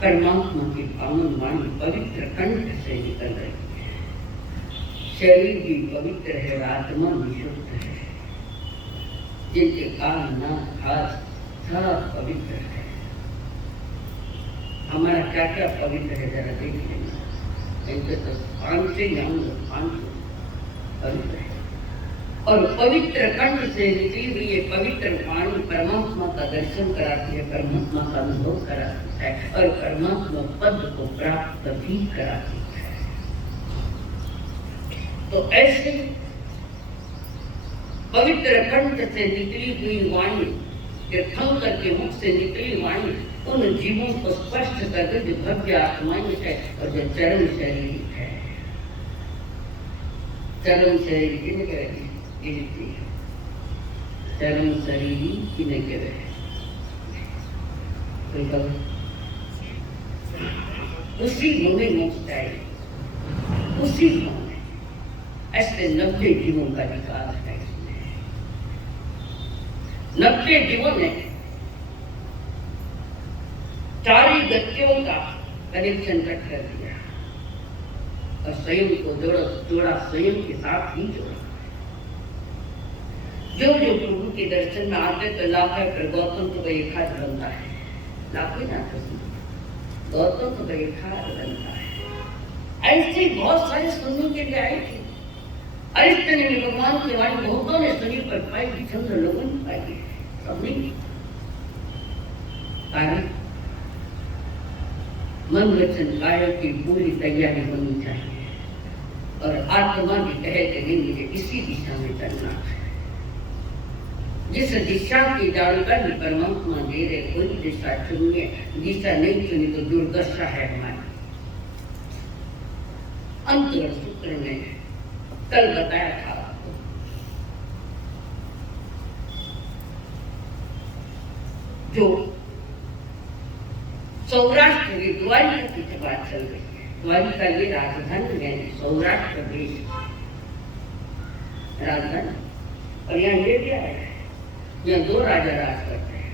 परमात्मा की पावन वाणी पवित्र कंठ से निकल रही है। शरीर भी पवित्र है, आत्मा भी शुद्ध है। जिनके कान नाक हाथ सब पवित्र है। हमारा क्या क्या पवित्र है जरा देख लेना। इनके तो 5 पवित्र है और पवित्र कंठ से निकली हुई ये पवित्र वाणी परमात्मा का दर्शन कराती है, परमात्मा का अनुभव कराती है और परमात्मा पद को प्राप्त भी कराती है। तो ऐसे पवित्र कंठ से निकली हुई वाणी, तीर्थंकर के मुख से निकली वाणी उन जीवों को स्पष्ट करके जो भव्य आत्माएं है और जो चरम शरीर है। चरम शरीर किन करेगी? चरम शरीर किने कहे? उसी भूमि मोक्ष चाहिए, उसी भूमि। ऐसे 90 जीवों का विकास है इसमें। 90 जीवों ने 4 गतियों का कनेक्शन कट कर दिया और स्वयं को जोड़ा स्वयं के साथ ही जोड़ा। जो जो प्रभु के दर्शन में आते तो लाखों पर गौतम तो एक हाथ बनता है, लाखों ना गौतम तो एक हाथ बनता है। ऐसे बहुत सारे सुनने के लिए आए थे। अरिष्ट ने भगवान की वाणी बहुतों ने सुनी पर पाई, चंद्र लोगों ने पाई, सब नहीं। कारण मन वचन काया की पूरी तैयारी होनी चाहिए और आत्मा भी कहे कि नहीं मुझे इसी दिशा में चलना है। जिस दिशा की जानकारी परमात्मा दे रहे, कोई दिशा चुनिए, दिशा नहीं चुनी तो दुर्दशा है हमारी। अंतर सूत्र में कल बताया था आपको, जो सौराष्ट्र की द्वारिका की बात चल रही है। द्वारिका ये राजधानी है, सौराष्ट्र प्रदेश राजधानी। और यहाँ ये क्या है, यहाँ 2 राजा राज करते हैं।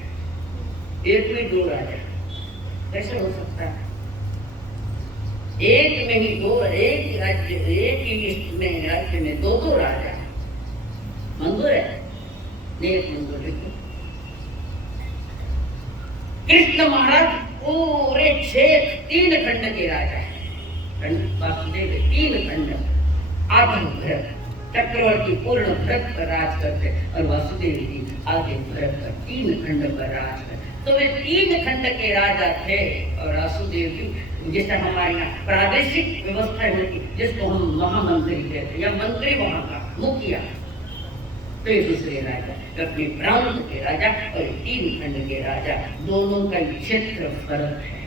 एक में 2 राजा कैसे हो सकता है? एक में ही 2, एक राज्य, एक ही में राज्य में 2 राजा। मंदिर है, एक मंदिर लिखो। कृष्ण महाराज पूरे 3 खंड के राजा है। वासुदेव 3 खंड, आधा भरत चक्रवर्ती पूर्ण भरत पर राज करते और वासुदेव जी आगे भरत पर 3 खंड पर राज करते। तो वे 3 खंड के राजा थे और वासुदेव जी, जैसे हमारे यहाँ प्रादेशिक व्यवस्था होती जिसको हम महामंत्री कहते या मंत्री वहां का मुखिया, तो ये दूसरे राजा अपने प्रांत के राजा और 3 खंड के राजा, दोनों का क्षेत्र फर्क है।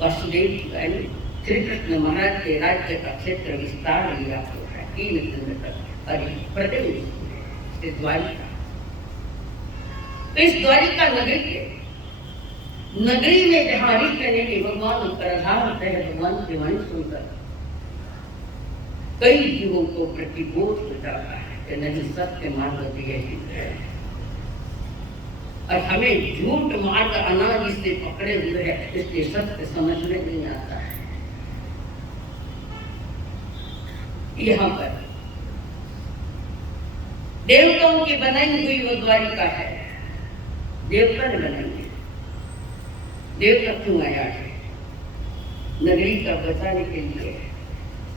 वासुदेव श्री कृष्ण महाराज के राज्य का क्षेत्र विस्तार लिया हुआ है 3 खंड तक और प्रदेश द्वारिका। इस द्वारिका नगरी में जहाँ अरिष्ट ने भगवान प्रधान है, भगवान की वाणी सुनकर कई जीवों को प्रतिबोध हो जाता है कि नहीं, सत्य मार्ग यही है और हमें झूठ मार्ग अनादि से पकड़े हुए है, इसलिए सत्य समझ में नहीं आता है। यहाँ पर देवताओं की बनाई हुई वो द्वारिका है, देवता ने बनाई। देवता क्यों आया है? नगरी का बचाने के लिए।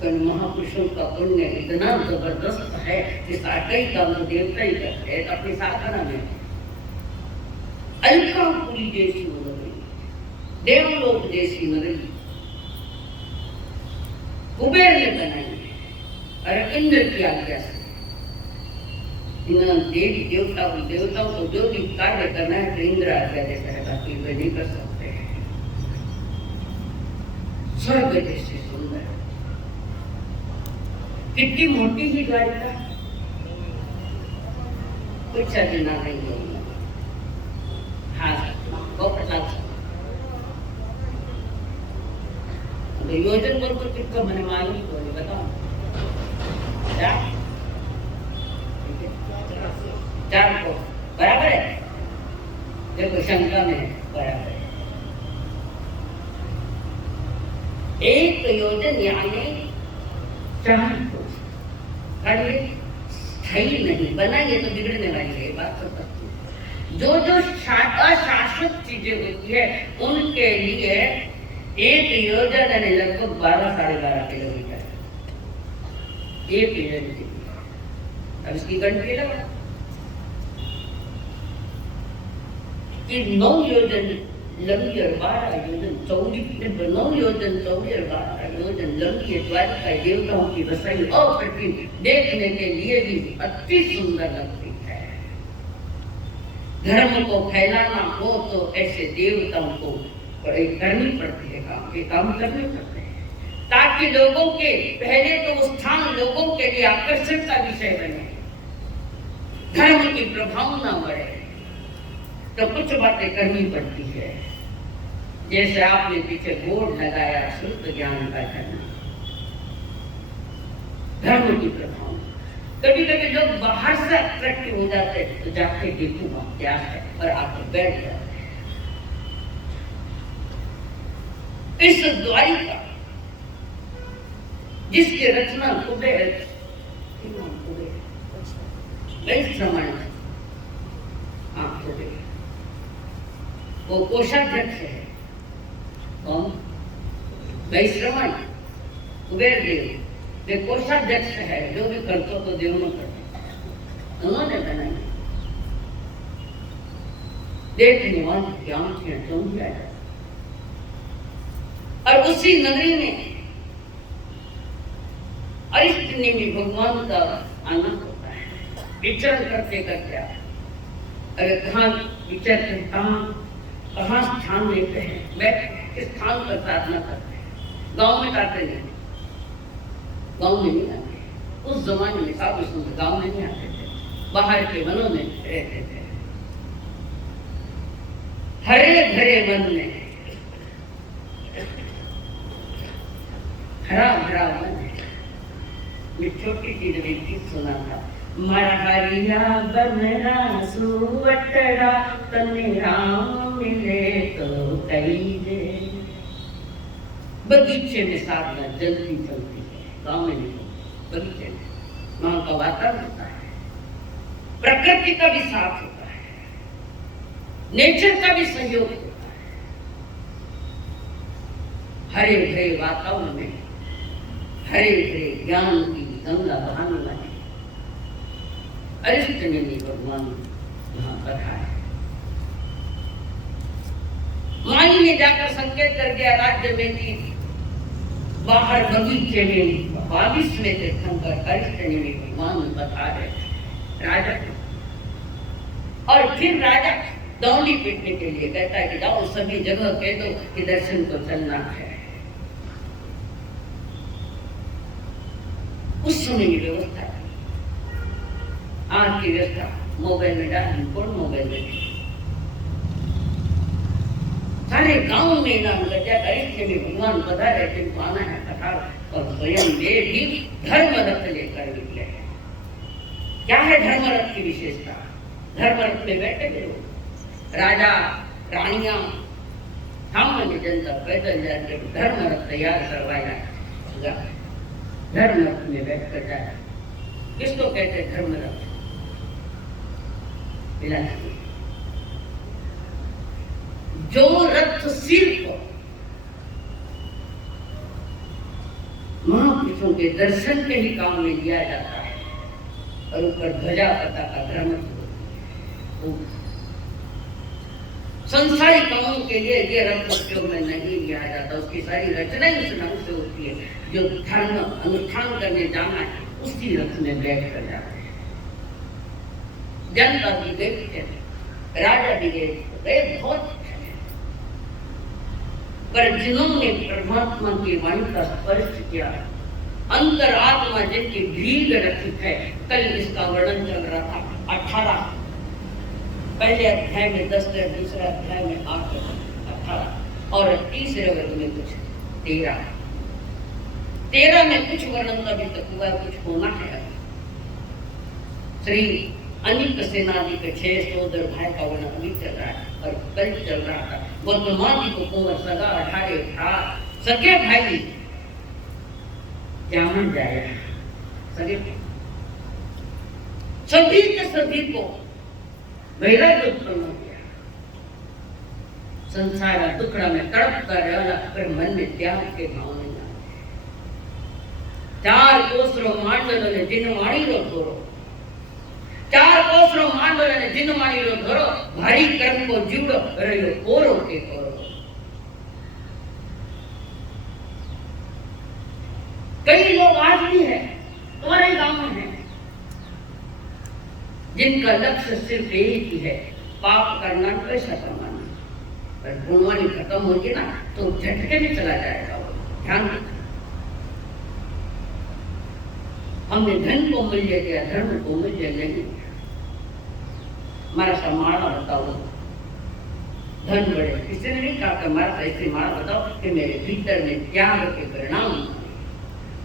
तो महापुरुषों का पुण्य इतना जबरदस्त है कि साकई काम तो देवता ही करते हैं। अपनी साधना में अलकापुरी जैसी नगरी, देवलोक जैसी नगरी कुबेर ने बनाई है और इंद्र की आज्ञा से। देवी देवताओं को जो भी कार्य करना है तो इंद्र आज्ञा देता है, बाकी वे नहीं कर सकते हैं। स्वर्ग जैसे सुंदर, कितनी मोटी ही द्वारिका, कुछ अजना नहीं होगा। हाँ, बहुत अच्छा। योजन बोल तो कितना मैंने मालूम तो नहीं, बताओ क्या? 4 को बराबर है, देखो शंका में बराबर है। 1 योजन यानी 4 को स्थायी नहीं बनाइए तो बिगड़ने वाली है बात। तो सकती जो अशाश्वत चीजें होती है उनके लिए 1 योजन यानी लगभग 12-12.5 किलोमीटर 1 योजन। अब इसकी गणती लगा कि 9 योजन लंबी और 12 योजन चौड़ी, 9 योजन चौड़ी और 12 योजन लंबी द्वारिका देवताओं की बसाई अप्रतिम, देखने के लिए भी अति सुंदर लगती है। धर्म को फैलाना हो तो ऐसे देवताओं को करनी पड़ती है, काम करने पड़ते हैं, ताकि लोगों के पहले तो वो स्थान लोगों के लिए आकर्षण का विषय बने, धर्म की प्रभाव न बढ़े। तो कुछ बातें करनी पड़ती है, जैसे आपने पीछे बोर्ड लगाया शुद्ध ज्ञान का धर्म की प्रभाव। कभी कभी लोग बाहर से अट्रैक्टिव हो जाते हैं तो जाके देखूंगा क्या है और आके बैठ जाते हैं। इस द्वारिका जिसकी रचना कुबेर वो कोषाध्यक्ष है। कौन? वैश्रवण कुबेर देव वे कोषाध्यक्ष है, जो भी करतो तो देव में करते उन्होंने बनाई। देखने वाली आंखें चौंध जाए। और उसी नगरी में अरिष्टनेमि में भगवान का आनंद होता है। विचरण करते करते अरे कहाँ विचरते, कहाँ स्थान लेते हैं, बैठ किस स्थान पर साधना करते हैं। गांव में करते नहीं, गांव में नहीं आते। उस जमाने में साधु संत गांव में नहीं आते थे, बाहर के वनों में रहते थे। हरे भरे वन में, हरा भरा वन है। मैं छोटी सी जब एक गीत सुना था, मरहरिया बनरा सुवटड़ा तने राम मिले तो कई दे। बगीचे में साधना जल्दी चलती है, गाँव में नहीं, बगीचे में। वहाँ का वातावरण होता है, प्रकृति का भी साथ होता है, नेचर का भी सहयोग होता है। हरे भरे वातावरण में हरे भरे ज्ञान की गंगा बहाने वाली अरिष्टनेमि भगवान यहाँ पर है। माई ने जाकर संकेत कर दिया राज्य में कि बाहर बगीचे में 22वें तीर्थंकर अरिष्टनेमि भगवान बता रहे राजा को। और फिर राजा दौड़ी पीटने के लिए कहता है कि जाओ सभी जगह कह दो कि दर्शन को चलना है। उस समय की व्यवस्था, आज की व्यवस्था मोबाइल में डाल, कौन मोबाइल में सारे गांव में नाम कर दिया अरिष्टनेमि भगवान बता रहे थे आना है कथा। और स्वयं वे भी धर्म रथ लेकर निकले। क्या है धर्म रथ की विशेषता? धर्म रथ में बैठे लोग, राजा रानियां, सामान्य जनता पैदल जाकर धर्म रथ तैयार करवाया। धर्म रथ में बैठ कर जाए। किसको कहते हैं धर्म रथ? जो रथ सिर्फ महापुरुषों के दर्शन के ही काम में लिया जाता है और ऊपर ध्वजा पताका धर्म संसारी कामों के लिए ये रथ उपयोग में नहीं लिया जाता। उसकी सारी रचना उस ढंग से होती है। जो धर्म अनुष्ठान करने जाना है उसी रथ में बैठ कर जाते हैं। जनता भी गई, राजा भी गए, बहुत पर जिन्होंने परमात्मा की वाणी का स्पर्श किया, अंतरात्मा जिनकी भीग रखी है, कल इसका वर्णन चल रहा था 18 पहले अध्याय में 10 दूसरे अध्याय में 8 18 और तीसरे वर्ग में कुछ 13 में कुछ वर्णन अभी तक हुआ, कुछ होना है। श्री अनिल सेनानी के 6 सोदर भाई का वर्णन अभी चल रहा है और कल चल रहा था। गौतमा जी को कुंवर सगा 18 सके भाई जामन जाए, सके सभी के सभी को वैराग्य उत्पन्न हो गया। संसार दुखड़ा में तड़पता रहना पर मन में त्याग के भाव में जाना। 4 कोसरो मांडल ने जिन माणी रो धोरो, 4 कोसरो मांडल ने जिन माणी रो धोरो, भारी कर्म को जीवड़ो रहियो कोरो के कोरो। कई लोग आज भी है तुम्हारे गांव में है जिनका लक्ष्य सिर्फ एक ही है, पाप करना, पैसा कमाना। पर गुणवानी खत्म होगी ना तो झटके में चला जाएगा। ध्यान रखना, हमने धन को मूल्य दिया, धर्म को मूल्य नहीं। हमारा सा माड़ा बताओ, धन बढ़े, किसी ने नहीं कहा हमारा ऐसे माड़ा बताओ कि मेरे भीतर में त्याग के परिणाम,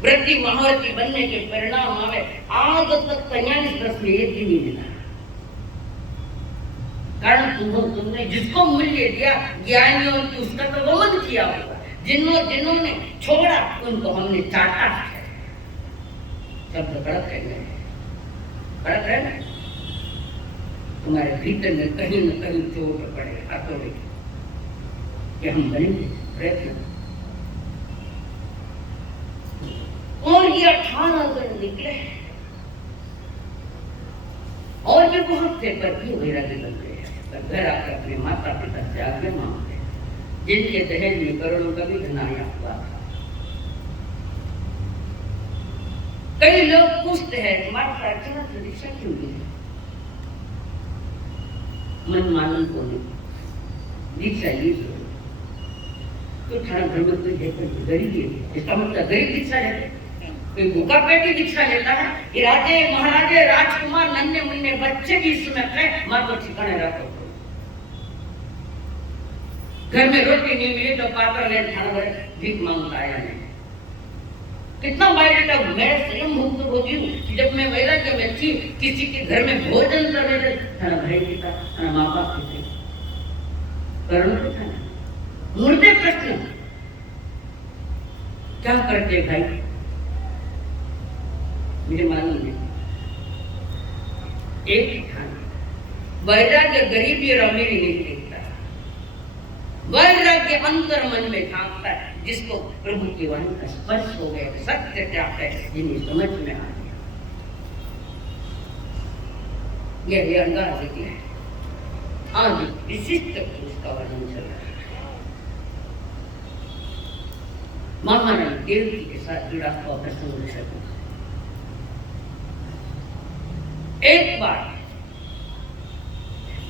वृत्ति महारथी बनने के परिणाम आवे। आज तक 45 वर्ष में एक भी नहीं मिला। कारण तुमने जिसको मूल्य दिया ज्ञानियों की, उसका तो वमन किया होगा। जिन्होंने छोड़ा उनको हमने चाटा है। शब्द कड़क है, कड़क है ना। तुम्हारे भीतर में कहीं न कहीं चोट पड़े हथौड़े कि हम बनेंगे प्रयत्न। और ये 18 जन निकले और भी बहुत थे, पर भी वैराग्य बन गए। घर आकर अपने माता पिता से आज्ञा मांगते, जिनके दहेज में करोड़ों का भी धन आया हुआ था। कई लोग पूछते हैं तुम्हारा प्रार्थना दीक्षा क्यों नहीं? मन मानन को नहीं, दीक्षा ये तो थाना घर में कोई गरीब है, इसका मतलब गरीब दीक्षा लेते। कोई भूखा पेटी दीक्षा लेता है कि राजे महाराजे राजकुमार नन्हे मुन्ने बच्चे भी इसमें कहे मां को ठिकाने रखो। घर में रोटी नहीं मिली तो पात्र ले थाना भर भीख मांगता आया नहीं। कितना बायोडेटा मैं स्वयं भुक्त भोगी हूँ कि जब मैं वैराग्य में थी, किसी के घर में भोजन करने थे, थाना भाई पिता थाना माँ बाप थे, करुण तो था ना। मुर्दे प्रश्न क्या करते भाई मुझे मालूम नहीं। एक ही खाना वैराग्य गरीबी और अमीरी नहीं देखता, वैराग्य अंतर मन में झांकता है। जिसको प्रभु की वाणी का स्पर्श हो गया, सत्य क्या है जिन्हें समझ में आ गया। यह अंदाज है आज विशिष्ट पुरुष का वर्णन चल रहा है। महारानी देवकी के साथ जुड़ा हुआ प्रसंग। एक बार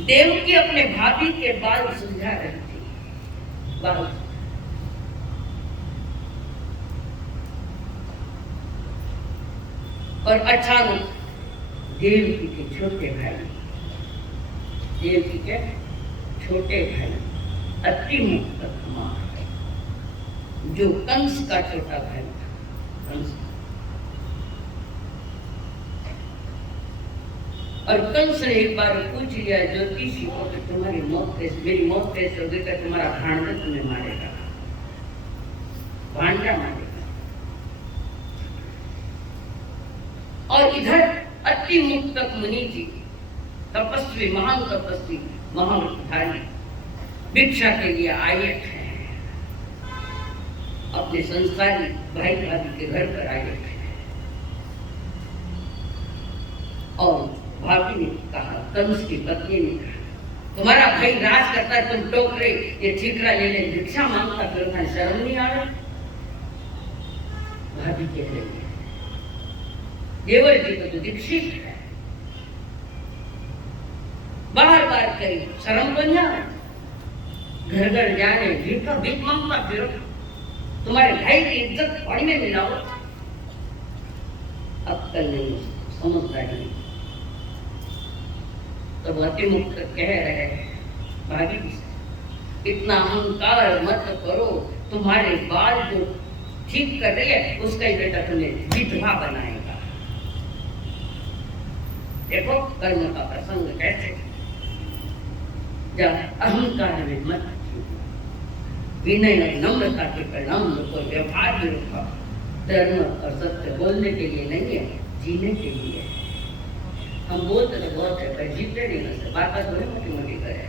देवकी अपने भाभी के बाल सुलझा रही थी, बाल और अचानक देवकी के छोटे भाई, देवकी के छोटे भाई अति मुक्त कुमार, जो कंस का छोटा भाई था, कंस, और कंस ने एक बार पूछ लिया ज्योतिषी को कि तुम्हारी मौत कैसे, मेरी मौत कैसे होगी? कि तुम्हारा भांजा तुम्हें मारेगा, भांजा मारेगा। और इधर अति मुक्तक मुनि जी तपस्वी, महान तपस्वी, महाधारी भिक्षा के लिए आए थे, अपने संसारी भाई भाभी के घर पर आए थे। और भाभी ने कहा, कंस की पत्नी ने कहा, तुम्हारा भाई राज करता है, तुम टोक रहे, ये ठीकरा ले ले, भिक्षा मांगता फिर शर्म नहीं आ रहा? भाभी कह रही है, देवर जी को तो दीक्षित है, बार बार करी शर्म बन जाए, घर घर जाने भीख मांगता फिर तुम्हारे भाई की इज्जत पानी में मिलाओ। अब कल नहीं समझदारी। तो अति मुक्त कह रहे भाभी इतना अहंकार मत करो, तुम्हारे बाल जो ठीक कर रही है उसका ही बेटा तुम्हें विधवा बनाएगा। देखो कर्म का प्रसंग कैसे, जब अहंकार में मत, विनय नम्रता के परिणाम को व्यवहार में रखा। धर्म और सत्य बोलने के लिए नहीं है, जीने के लिए। हम बोलते तो बहुत है पर जीते नहीं वैसे, बात थोड़ी मोटी मोटी करे।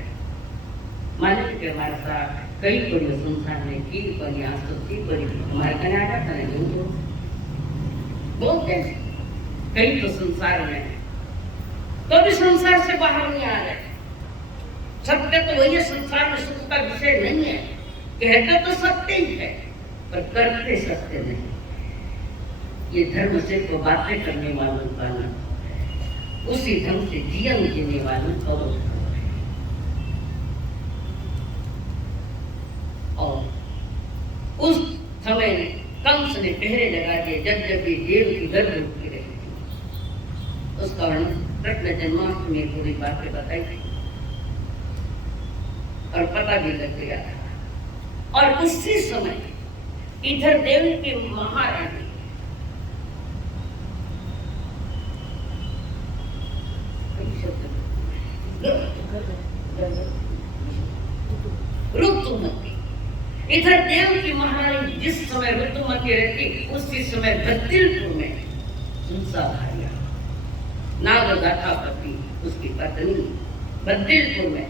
माने कि हमारे साथ कई बड़ी संसार ने की, बड़ी आसक्ति, बड़ी हमारे कहने आ जाता नहीं बोलते हैं कई तो संसार में, तो भी संसार से बाहर नहीं आ रहे। सत्य तो वही है, संसार में सुख का विषय नहीं है। कहते तो सत्य ही है पर करते सत्य नहीं। ये धर्म से तो बातें करने वालों का न, उसी ढंग से जीवन जीने वालों का वो है। और उस समय कंस ने पहरे लगा दिए जब जब ये देव की गर्भ उठती रही थी। उस कारण कृष्ण जन्माष्टमी में पूरी बातें बताई थी और पता भी लग गया था। और उसी समय इधर देव की महारानी ऋतुमती, इधर देव की महारानी जिस समय ऋतुमती रहती उसी समय भद्दिलपुर में सुनसा भारिया नागदाता पति उसकी पत्नी भद्दिलपुर में,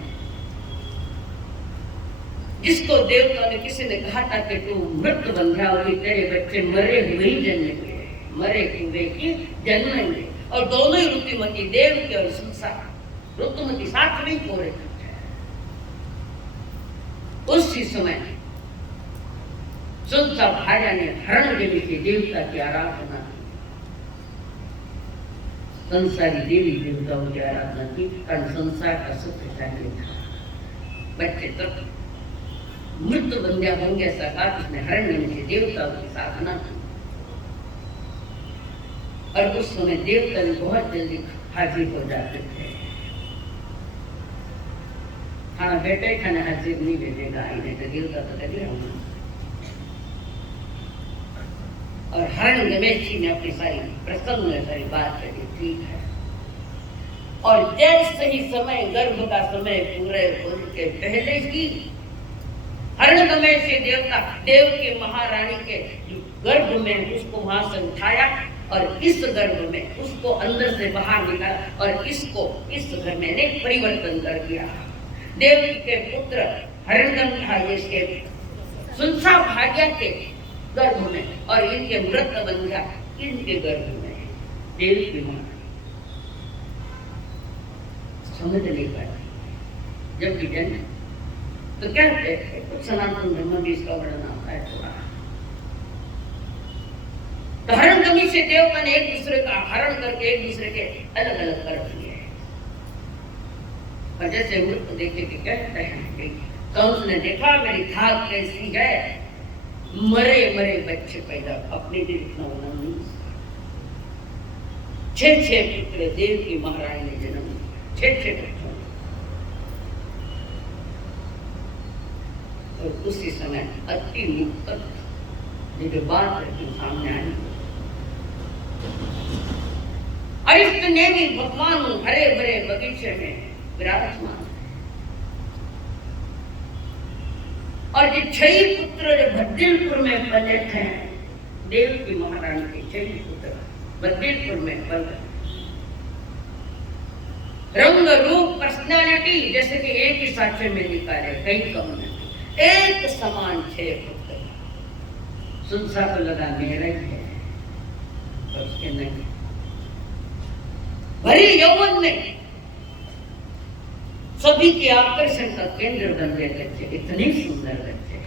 जिसको देवता ने किसी ने कहा था कि तू मृत बंध्या होगी, तेरे बच्चे मरे हुए ही जन्मेंगे, मरे हुए ही जन्मेंगे। और दोनों ही ऋतुमती, देव की और सुनसा, ऋतुमती साथ में हो रहे थे। उसी समय सुनसा भार्या ने हरण देवी के देवता की आराधना की, संसारी देवी देवताओं की आराधना की, कारण संसार का सुख चाहिए था। बच्चे तक मृत्यु बंध्या होंगे सरकार, उसने हरण देवी के देवताओं की साधना की। और उस समय देवता भी बहुत जल्दी हाजिर हो जाते थे। हाँ बेटे खाना हाजिर नहीं भेजेगा, इन्हें तो देवता तो कभी होगा। और हरण गमेशी ने अपनी सारी प्रसन्न सारी बात कही, ठीक है। और जैसे ही समय गर्भ का समय पूरे होने के पहले ही हरण गमेशी देवता देव की महारानी के गर्भ में उसको वहां से उठाया और इस गर्भ में उसको अंदर से बाहर निकाला और इसको इस घर में ने परिवर्तन कर दिया। देव के पुत्र हरणगम था इसके सुनसा भाग्य के गर्भ में और इनके मृत बंध्या इनके गर्भ में। देव की मां समझ नहीं पाती जब भी जन्म तो क्या कहते हैं, कुछ सनातन धर्म भी इसका वर्णन आता है थोड़ा। तो हरण गमी से देवता ने एक दूसरे का हरण करके एक दूसरे के अलग अलग कर दिए। और जैसे मृत देखे कि कहते हैं कंस ने देखा मेरी खाक कैसी है, मरे मरे बच्चे पैदा, अपने लिए इतना होना नहीं। 6 पुत्र देव की महारानी ने जन्म दिया, 6 पुत्र। और उसी समय अति मुक्त जो बात सामने आई, अरिष्ट ने भी भगवान हरे भरे बगीचे में विराजमान और जो 6 पुत्र जो भद्दिलपुर में पले थे देव की महारानी के 6 पुत्र बद्रीपुर में बन रहे। रंग रूप पर्सनालिटी जैसे कि एक ही साचे में निकाले, कई कम नहीं, एक समान 6 पुत्र। सुनसा को लगा मेरा ही है, पर उसके नहीं। भरी यौवन में सभी के आकर्षण का केंद्र बन गए बच्चे, इतने सुंदर बच्चे,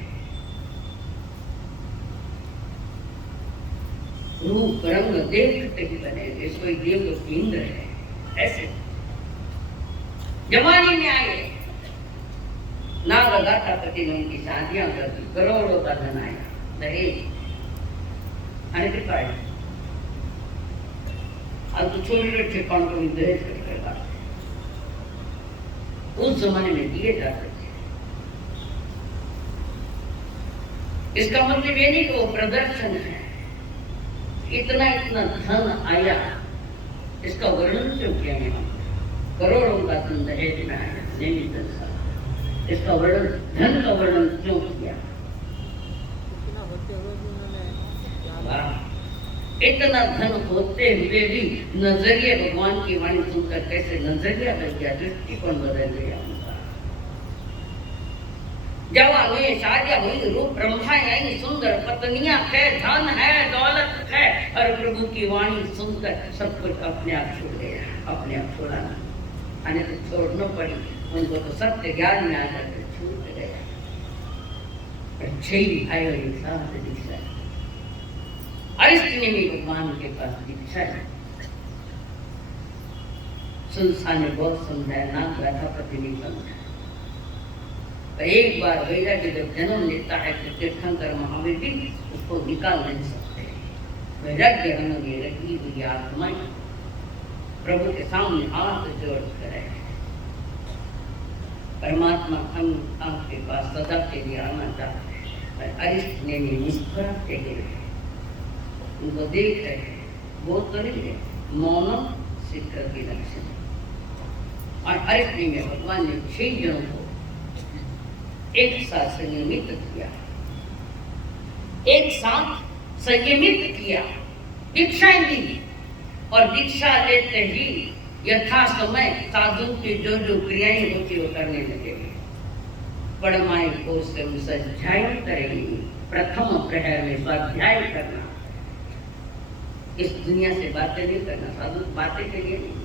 रूप रंग देखते ही बनेंगे, कोई देव इंद्र है ऐसे। जवानी में आए, नागदाता पति ने उनकी शादियां कर दी, करोड़ों का धन आया, दहेज अनधिकार। अब तो छोटे ठिकानों को भी दहेज करके बात, उस जमाने में दिए जाते थे। इसका मतलब ये नहीं कि वो प्रदर्शन है, इतना इतना धन आया, इसका वर्णन क्यों किया है? करोड़ों का धन दहेज में आया, नहीं धन, इसका वर्णन, धन का वर्णन क्यों किया? इतना धन होते हुए भी नजरिया भगवान की वाणी सुनकर कैसे नजरिया बदल गया, दृष्टिकोण बदल गया उनका। जवान हुए, शादियां हुई, रूप ब्रह्माएं आई, सुंदर पत्नियां है, धन है, दौलत है, और प्रभु की वाणी सुनकर सब कुछ अपने आप छोड़ गया, अपने आप छोड़ा, आने तो छोड़ना पड़ी उनको, तो सत्य ज्ञान में आकर छूट गया। 6 भाई और एक साथ दीक्षा, अरिष्ट ने भी भगवान के पास दीक्षा है। सुनसा ने बहुत समझाया, नाथ राधापति ने समझाया, पर एक बार वैराग्य जब जन्म लेता है तो तीर्थंकर महावीर भी उसको निकाल नहीं सकते। वैराग्य रंग ये रखी हुई आत्मा प्रभु के सामने हाथ जोड़ कर है, परमात्मा हम आपके पास सदा के लिए आना चाहते हैं। अरिष्ट ने मुस्कुराते हुए उनको देख रहे हैं, बोल तो नहीं है, मौन सिद्ध की लक्षण। और अरिष्ट में भगवान ने 6 जनों को एक साथ संयमित किया, एक साथ संयमित किया, दीक्षाएं दी, और दीक्षा लेते ही यथा समय साधु की जो जो क्रियाएं होती वो करने लगे। पढ़माई को स्वाध्याय करेंगे, प्रथम प्रहर में स्वाध्याय करना, इस दुनिया से बातें नहीं करना, साधु बातें के लिए नहीं।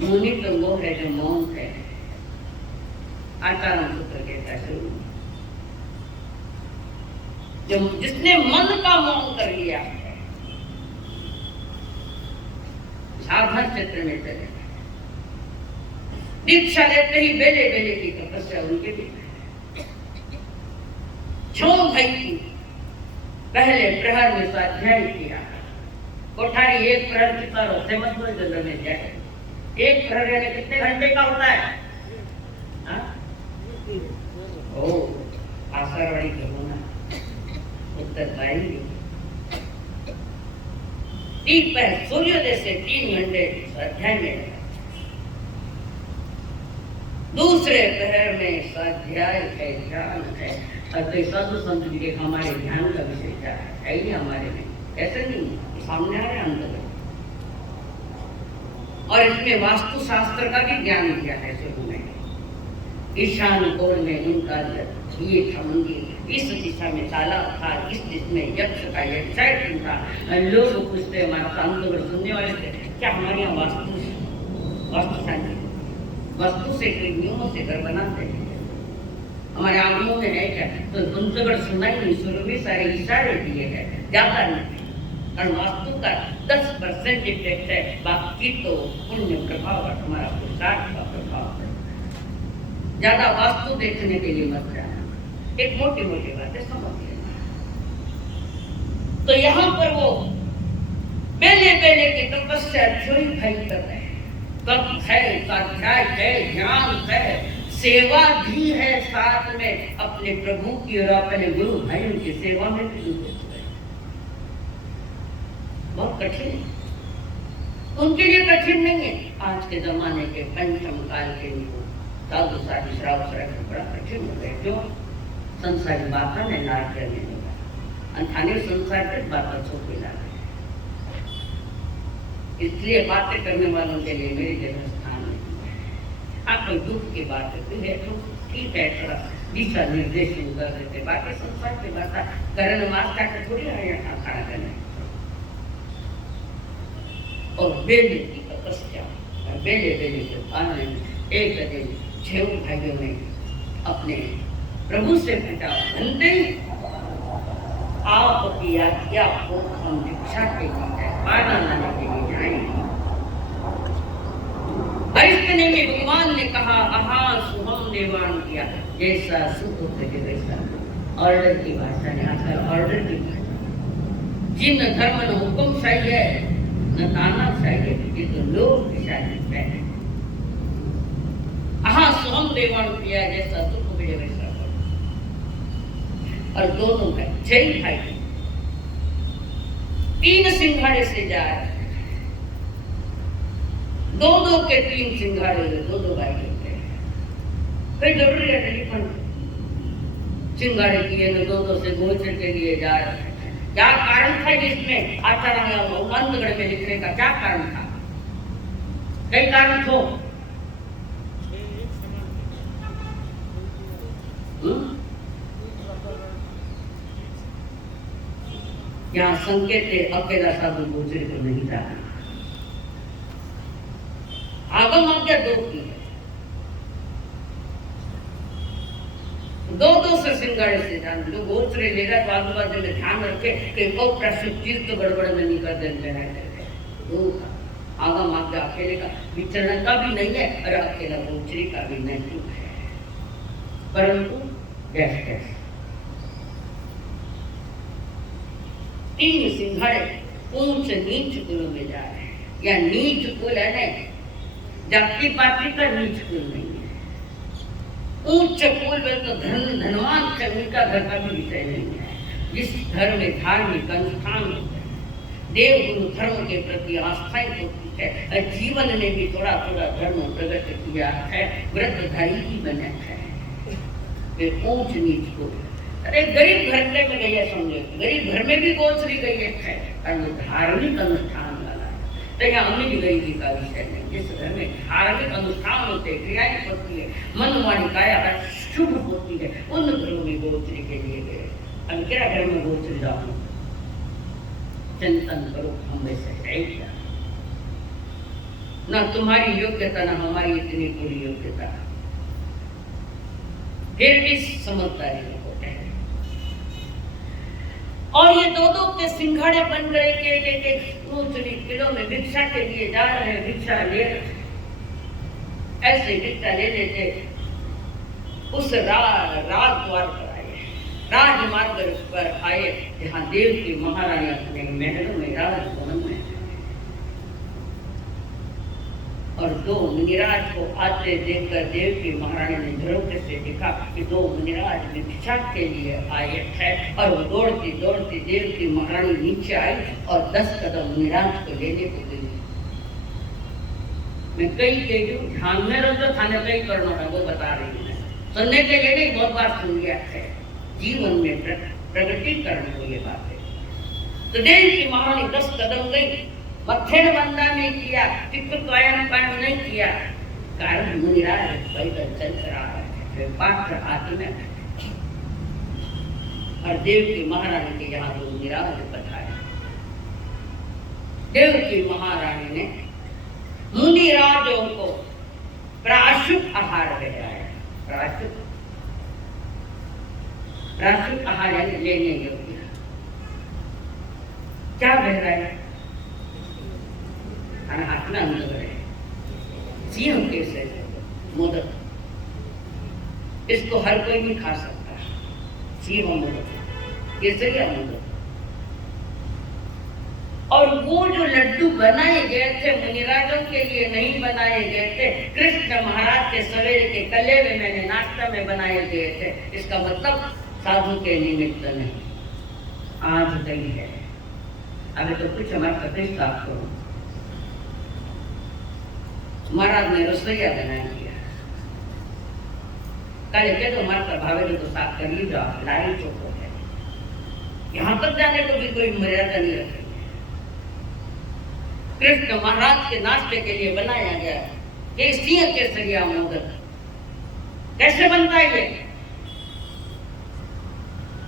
मुनि तो वो है जो मौन है, आचार्य सूत्र कहता है, जब जिसने मन का मौन कर लिया है, साधन क्षेत्र में चले, दीक्षा लेते ही बेले बेले की तपस्या उनके भी। छो भाई की पहले प्रहर में स्वाध्याय किया, कोठारी 1 प्रहर कितना रोते मत बोल जल्द में जाए, 1 प्रहर यानी कितने घंटे का होता है? ओ आषाढ़वाड़ी का होना उत्तर पाएंगे। 3 प्रहर सूर्योदय से 3 घंटे स्वाध्याय में, दूसरे प्रहर में स्वाध्याय है, ध्यान है। तो साधु संत जी के हमारे ध्यान का विषय क्या है ही हमारे में, ऐसे नहीं सामने आ रहे अंदर। और इसमें वास्तु शास्त्र का भी ज्ञान दिया है शुरू में। ईशान कोण में उनका ये था मंदिर, इस दिशा में तालाब था, इस दिशा में यक्ष का यक्षायतन था। लोग पूछते हमारा शांत सुनने वाले थे, क्या हमारे यहाँ वास्तु शांति वस्तु से नियमों से घर बनाते हैं, हमारे आंगनों में है क्या? तो पंचगढ़ सुनाई नहीं, शुरू में सारे इशारे दिए हैं, ज्यादा नहीं। और वास्तु का 10% इफेक्ट है, बाकी तो पुण्य प्रभाव और हमारा पुरुषार्थ का प्रभाव है। ज्यादा वास्तु देखने के लिए मत जाना, एक मोटी मोटी बातें समझ लेना। तो यहाँ पर वो बेले बेले की तपस्या छोड़ी भाई कर रहे हैं, तप है, स्वाध्याय है, ध्यान है, सेवा भी है साथ में अपने प्रभु की और अपने गुरु भाइयों की सेवा में भी जुटे हुए। बहुत कठिन है, उनके लिए कठिन नहीं है। आज के जमाने के पंचम काल के साधु साधु श्राव बड़ा कठिन हो गए। क्यों? संसारी बातों में लाड करने लगा, थाने संसार के बात छोड़ ला, इसलिए बातें करने वालों के लिए मेरी जगह स्थान नहीं है। आप कोई दुख की बात है तो ठीक है, थोड़ा दिशा निर्देश कर देते, बाकी संसार की बात करण मास्टर का थोड़ी यहाँ खड़ा करना। और बेले की तपस्या, बेले बेले के पाने एक दिन 6 भाइयों ने अपने प्रभु से पूछा, बंदे आपकी आज्ञा को हम दीक्षा के लिए पाना लाने के लिए जाएंगे। इतने में भगवान ने कहा, आहा सुहम देवान किया, जैसा सुख होते वैसा। ऑर्डर की भाषा ने आकर ऑर्डर की भाषा, जिन धर्म न हुक्म सही है न ताना सही है, ये तो लोग शादी है। आहा सुहम देवान किया, जैसा सुख मिले वैसा। और दोनों भाई 6 भाई 3 सिंघाड़े से जा रहे, 2-2 के 3 सिंघाड़े, 2-2 भाई होते हैं। कोई जरूरी है टेलीफोन सिंघाड़े किए न 2-2 से गोचर के लिए जा रहे हैं। क्या कारण था जिसमें आचार्य मंदगढ़ में लिखने का क्या कारण था? कई कारण थो। यहाँ संकेत है अकेला साधु गोचर को नहीं जाना। आगम आज्ञा 2 की है, 2-2 से सिंगाड़े से जान। जो गोचरे लेगा तो आजू बाजू में ध्यान रखे कि वो प्रसिद्ध चीज तो गड़बड़ में नहीं कर देते। आगम आज्ञा अकेले का विचरण का भी नहीं है और अकेला गोचरी का भी नहीं है, परंतु कैसे 3 सिंघाड़े ऊंच नीच कुल में जा रहे हैं। या नीच कुल है नहीं, जाति पाति का नीच कुल नहीं है। उच्च कुल में तो धनवान का घर का भी विषय नहीं है। जिस घर में धार्मिक अनुष्ठान होते हैं, देव गुरु धर्म के प्रति आस्थाएं होती है, जीवन ने भी थोड़ा थोड़ा धर्म प्रगट किया है, व्रतधारी ही बने हैं, वे ऊंच नीच को। अरे गरीब घर में गई है, समझे, गरीब घर में भी गोचरी गई है, धार्मिक अनुष्ठान वाला है। तो यहाँ अमीर गरीबी का विषय नहीं। जिस घर में धार्मिक अनुष्ठान होते, क्रियाएं होती है, मन वाणी काया शुभ होती है, उन घरों में गोचरी के लिए गए। अब क्या घर में गोचरी जाओ, चिंतन करो, हम वैसे है क्या? ना तुम्हारी योग्यता ना हमारी इतनी पूरी योग्यता, फिर भी समझदारी होते हैं। और ये 2-2 के सिंघाड़े बन गए के ऊंच किलो में भिक्षा के लिए जा रहे हैं, भिक्षा ले रहे, ऐसे भिक्षा ले लेते उस राज द्वार पर आए, राजमार्ग पर आए, जहाँ देव की महारानी अपने महलों में राजभवन में, और 2 मुनिराज को आते देखकर देव की महारानी ने झरोखे से देखा कि 2 मुनिराज भिक्षा के लिए आए हैं। और वो दौड़ती दौड़ती देव की महारानी नीचे आई और 10 कदम मुनिराज को लेने को गई। मैं कई कही ध्यान में रहो तो थाने कई करना है, वो बता रही हूँ, सुनने के लिए नहीं, बहुत बार सुन लिया है, जीवन में प्रगटीकरण को ये बात है। तो देव की महारानी 10 कदम गई, मत्थेण बंदा नहीं किया, टिक्कन पान नहीं किया, कारण मुनिराज पैदल चल रहा है, पात्र हाथ में। और देव की महारानी के यहाँ 2 मुनिराज पधारे। देव की महारानी ने मुनिराजों को प्राशुक आहार कराया। प्राशुक आहार लेने योग्य क्या बहराया? हाथ में अंदर है सिंह कैसे मोदक, इसको हर कोई नहीं खा सकता। सिंह मोदक कैसे क्या मोदक। और वो जो लड्डू बनाए गए थे मुनिराजों के लिए नहीं बनाए गए थे, कृष्ण महाराज के सवेरे के कलेवे में नाश्ता में बनाए गए थे। इसका मतलब साधु के निमित्त नहीं, आज गई है। अभी तो कुछ हमारा प्रतिष्ठा साफ करो। महाराज ने रसोईया बना दिया, कल के तो मर कर भावे तो साफ कर ली जाओ, लारी चोको है। यहां तक जाने को भी कोई मर्यादा नहीं रखेगी। कृष्ण महाराज के नाश्ते के लिए बनाया गया केसरिया केसरिया मोदक। कैसे बनता है ये?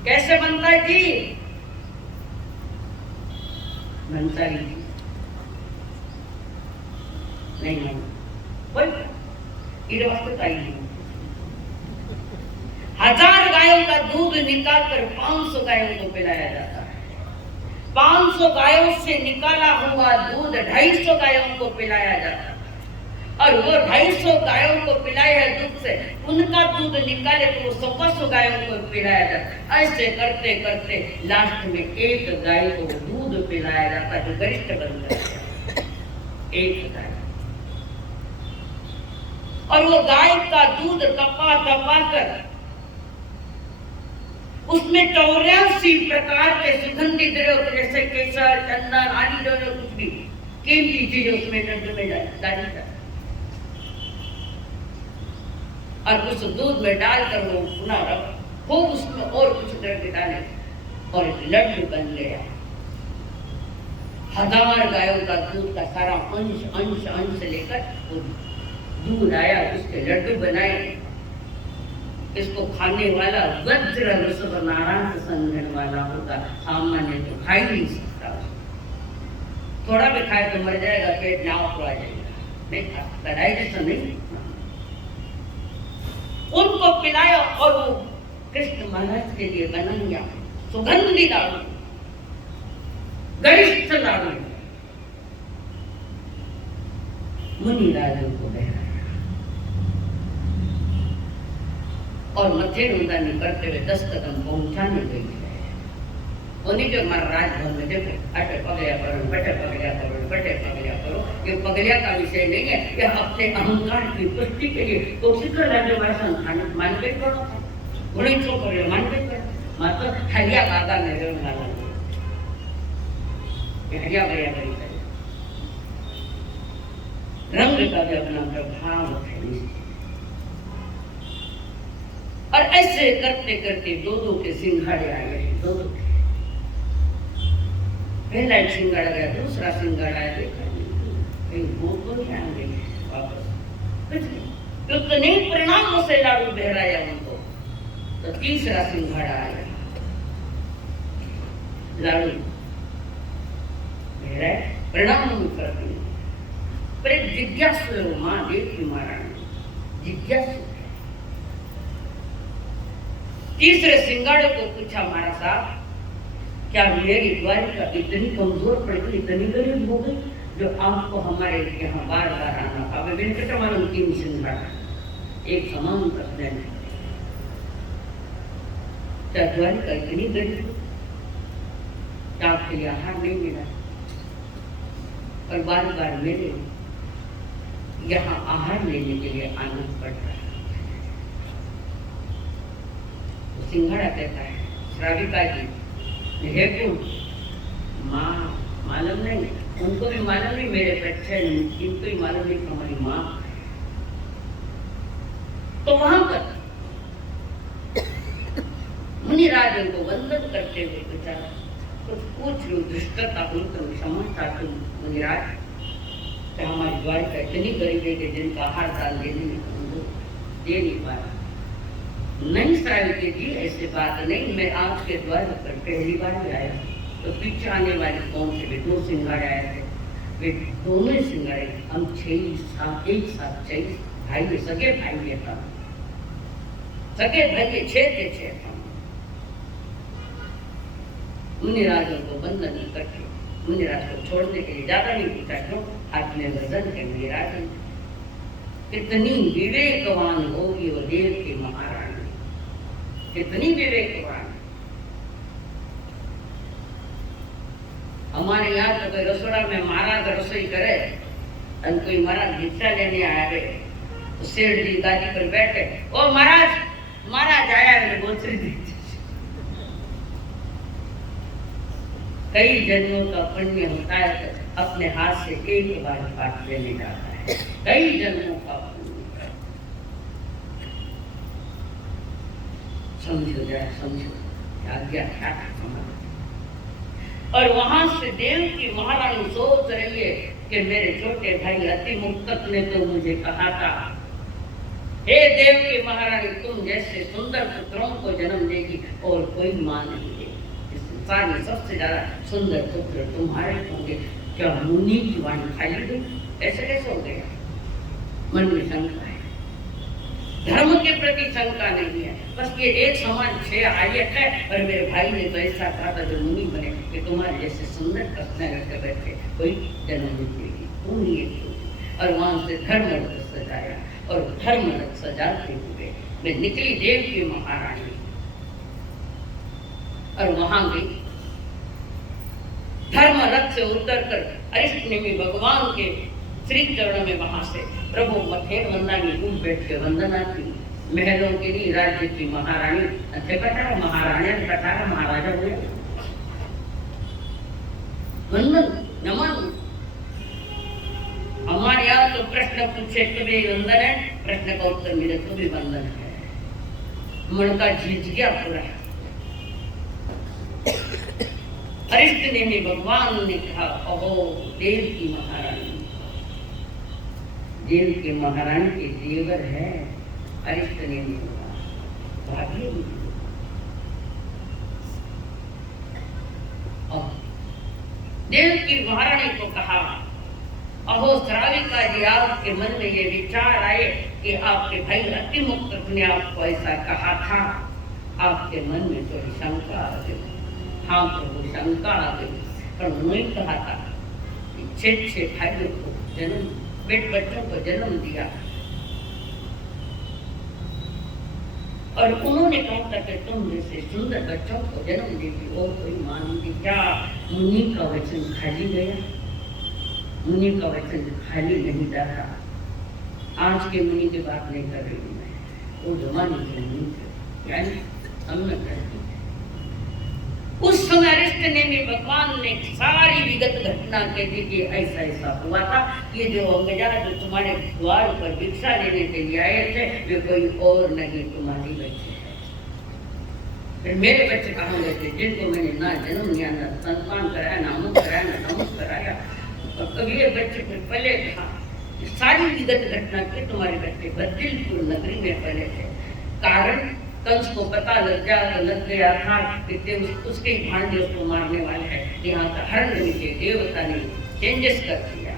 कैसे बनता है जी? बनता ही नहीं कोई नहीं। 1000 गायों का दूध निकालकर 500 गायों को पिलाया जाता है। 500 गायों से निकाला हुआ दूध 250 गायों को पिलाया जाता है। और वो 250 गायों को पिलाए है दूध से उनका दूध निकाले तो वो 100 गायों को पिलाया जाता है। ऐसे करते करते लास्ट में एक गाय को दूध पिलाया जाता है जो गरिष्ठ बन जाता है। एक गाय, और वो गाय का दूध तपा तपा कर उसमें 84 प्रकार के सुगंधित द्रव्य जैसे केसर, चंदन आदि जो कुछ भी कीमती चीज उसमें डाली जाती और उस दूध में डालकर वो पुनः रख खूब उसमें और कुछ द्रव्य डाले और एक लड्डू बन गया। 1000 गायों का दूध का सारा अंश अंश अंश लेकर वो दूध आया, उसके लड्डू बनाए। इसको खाने वाला वज्र रसद नारायण से समझने वाला होगा, सामान्य तो खा ही नहीं सकता। थोड़ा भी खाए तो मर जाएगा, पेट नाव तो आ जाएगा, नहीं खा सकता, डाइजेशन नहीं। उनको पिलाया और वो कृष्ण महाराज के लिए बनाया सुगंधी लाडू, गरिष्ठ लाडू। मुनि राजन को बहराया और मथे रुंदानी करते हुए 10 कदम पहुंचाने गई। उन्हीं के हमारा राजभवन में देखो अटे पगलिया करो, बटे पगलिया करो, बटे पगलिया करो। ये पगलिया का विषय नहीं है, यह अपने अहंकार की पुष्टि के लिए तो सिक्कर राज्य भाषण मानवे करो, गुणी छो करो मानवे करो। मतलब हरिया गागा में रहने वाला ये हरिया भरिया करी रंग का भी अपना प्रभाव है। और ऐसे करते करते दो के सिंघाड़े आ गए। दो पहला एक सिंगाड़ा गया, दूसरा सिंगाड़ा आया, देखा वापस तो नहीं परिणाम से लाडू बहराया उनको। तो तीसरा सिंघाड़ा आया, लाडू बहराया, परिणाम फर्क नहीं। पर एक जिज्ञासु माँ देखी महारानी जिज्ञासु। तीसरे सिंगाड़े को पूछा, महाराज साहब क्या मेरी द्वारिका इतनी कमजोर पड़ गई, इतनी गरीब हो गई जो आपको हमारे यहाँ बार बार आना? अब वेंकटरमण 3 सिंगाड़ा एक समान कर देना। क्या द्वारिका इतनी गरीब, क्या आपके लिए आहार नहीं मिला और बार बार मेरे यहाँ आहार लेने के लिए आना पड़ रहा है? तो सिंघाड़ा कहता है, श्राविका जी हेतु माँ मालूम नहीं, उनको भी मालूम नहीं, मेरे बच्चे इनको ही मालूम नहीं हमारी माँ। तो वहां पर मुनिराज उनको वंदन करते हुए बेचारा कुछ पूछ लो, दृष्टता उनको क्षमा चाहते मुनिराज कि हमारी द्वारिका इतनी गरीब है कि जिनका आहार दाल देने में दे नहीं पा रहा। नहीं सावित्री जी ऐसी बात नहीं, मैं आपके द्वार पर पहली बार आया। तो पीछे आने वाले कौन से 2 सिंगाड़े आए थे, वे दोनों ही सिंगाड़े हम 6 एक साथ 6 भाई, सगे भाई था, सगे भाई 6 के 6 था। मुनिराजों को बंधन करके मुनिराज को छोड़ने के लिए ज्यादा नहीं पूछा, क्यों हाथ में वजन है मुनिराज। कितनी विवेकवान होगी वो देव की महारानी, कितनी विवेकवान। हमारे यहाँ तो कोई रसोड़ा में महाराज रसोई करे और कोई महाराज भिक्षा लेने आए तो सेठ जी गादी पर बैठे, ओ महाराज महाराज आया मेरे बोतरी दी। कई जन्मों का पुण्य होता है तो अपने हाथ से एक बार पाठ लेने जाता है, कई जन्मों का पुण्य। समझो जरा, समझो आज्ञा क्या और वहां से देव की महारानी सोच रही है कि मेरे छोटे भाई अति मुक्तक ने तो मुझे कहा था, हे देव की महारानी, तुम जैसे सुंदर पुत्रों को जन्म देगी और कोई मां नहीं देगी। इस संसार में सबसे ज्यादा सुंदर पुत्र तुम्हारे होंगे। क्या मुनि की वाणी खाली गई? ऐसे कैसे हो गया? मन में शंका है, धर्म के प्रति शंका नहीं है, बस ये एक समान छह आयत है। और मेरे भाई ने तो ऐसा कहा था जो मुनि बने कि तुम्हारे जैसे सुंदर कसना करके बैठे कोई जन्म नहीं देगी, तुम ही एक होगी। और वहां से धर्म रथ सजाया और धर्म रथ सजाते हुए मैं निकली देव की महारानी और वहां गई। धर्म रथ से उतरकर अरिष्टनेमी भगवान के श्री चरणों में वहां से प्रभु मथेर वंदना की बैठ के वंदना की। महलों की नहीं, राज्य की महारानी अच्छे कटा महारानी कटा महाराजा हुए। वंदन नमन। हमारे यहाँ तो प्रश्न पूछे तो भी वंदन है, प्रश्न का उत्तर मिले तो भी वंदन है। मन का झिझ गया पूरा। अरिष्टनेमी भगवान ने कहा, अहो देव की महारानी, देव के महारानी के देवर है अरिष्टनेमी भाग्य। देव की महारानी को कहा, अहो श्राविका जी, आपके मन में ये विचार आए कि आपके भाई अति मुक्त ने आपको ऐसा कहा था, आपके मन में थोड़ी शंका आ गई। हाँ प्रभु, शंका आ गई, पर उन्होंने कहा था कि 6 भाइयों को जन्म, बेट बच्चों को जन्म दिया और उन्होंने कहा था कि तुम जैसे सुंदर बच्चों को जन्म देगी और कोई मानूंगी। क्या मुनि का वचन खाली गया? मुनि का वचन खाली नहीं रहा। आज के मुनि की बात नहीं कर रही हूँ मैं, वो जमाने के मुनि थे, यानी हम न करती। उस समय अरिष्टनेमी भगवान ने सारी विगत घटना कह दी कि ऐसा ऐसा हुआ था। ये जो अंगजा जो तुम्हारे द्वार पर भिक्षा लेने के लिए आए थे वे कोई और नहीं, तुम्हारी बच्चे हैं। फिर मेरे बच्चे कहाँ गए थे जिनको मैंने ना जन्म दिया, ना संतान कराया, ना अमुक कराया, ना नमुक कराया। और कभी ये बच्चे फिर पले था, सारी विगत घटना के तुम्हारे बच्चे बद्रिलपुर नगरी में पले थे। कारण कंस को पता लग गया था कि उसके ही भांजे उसको मारने वाले हैं। यहाँ का हरण के देवता ने चेंजेस कर दिया,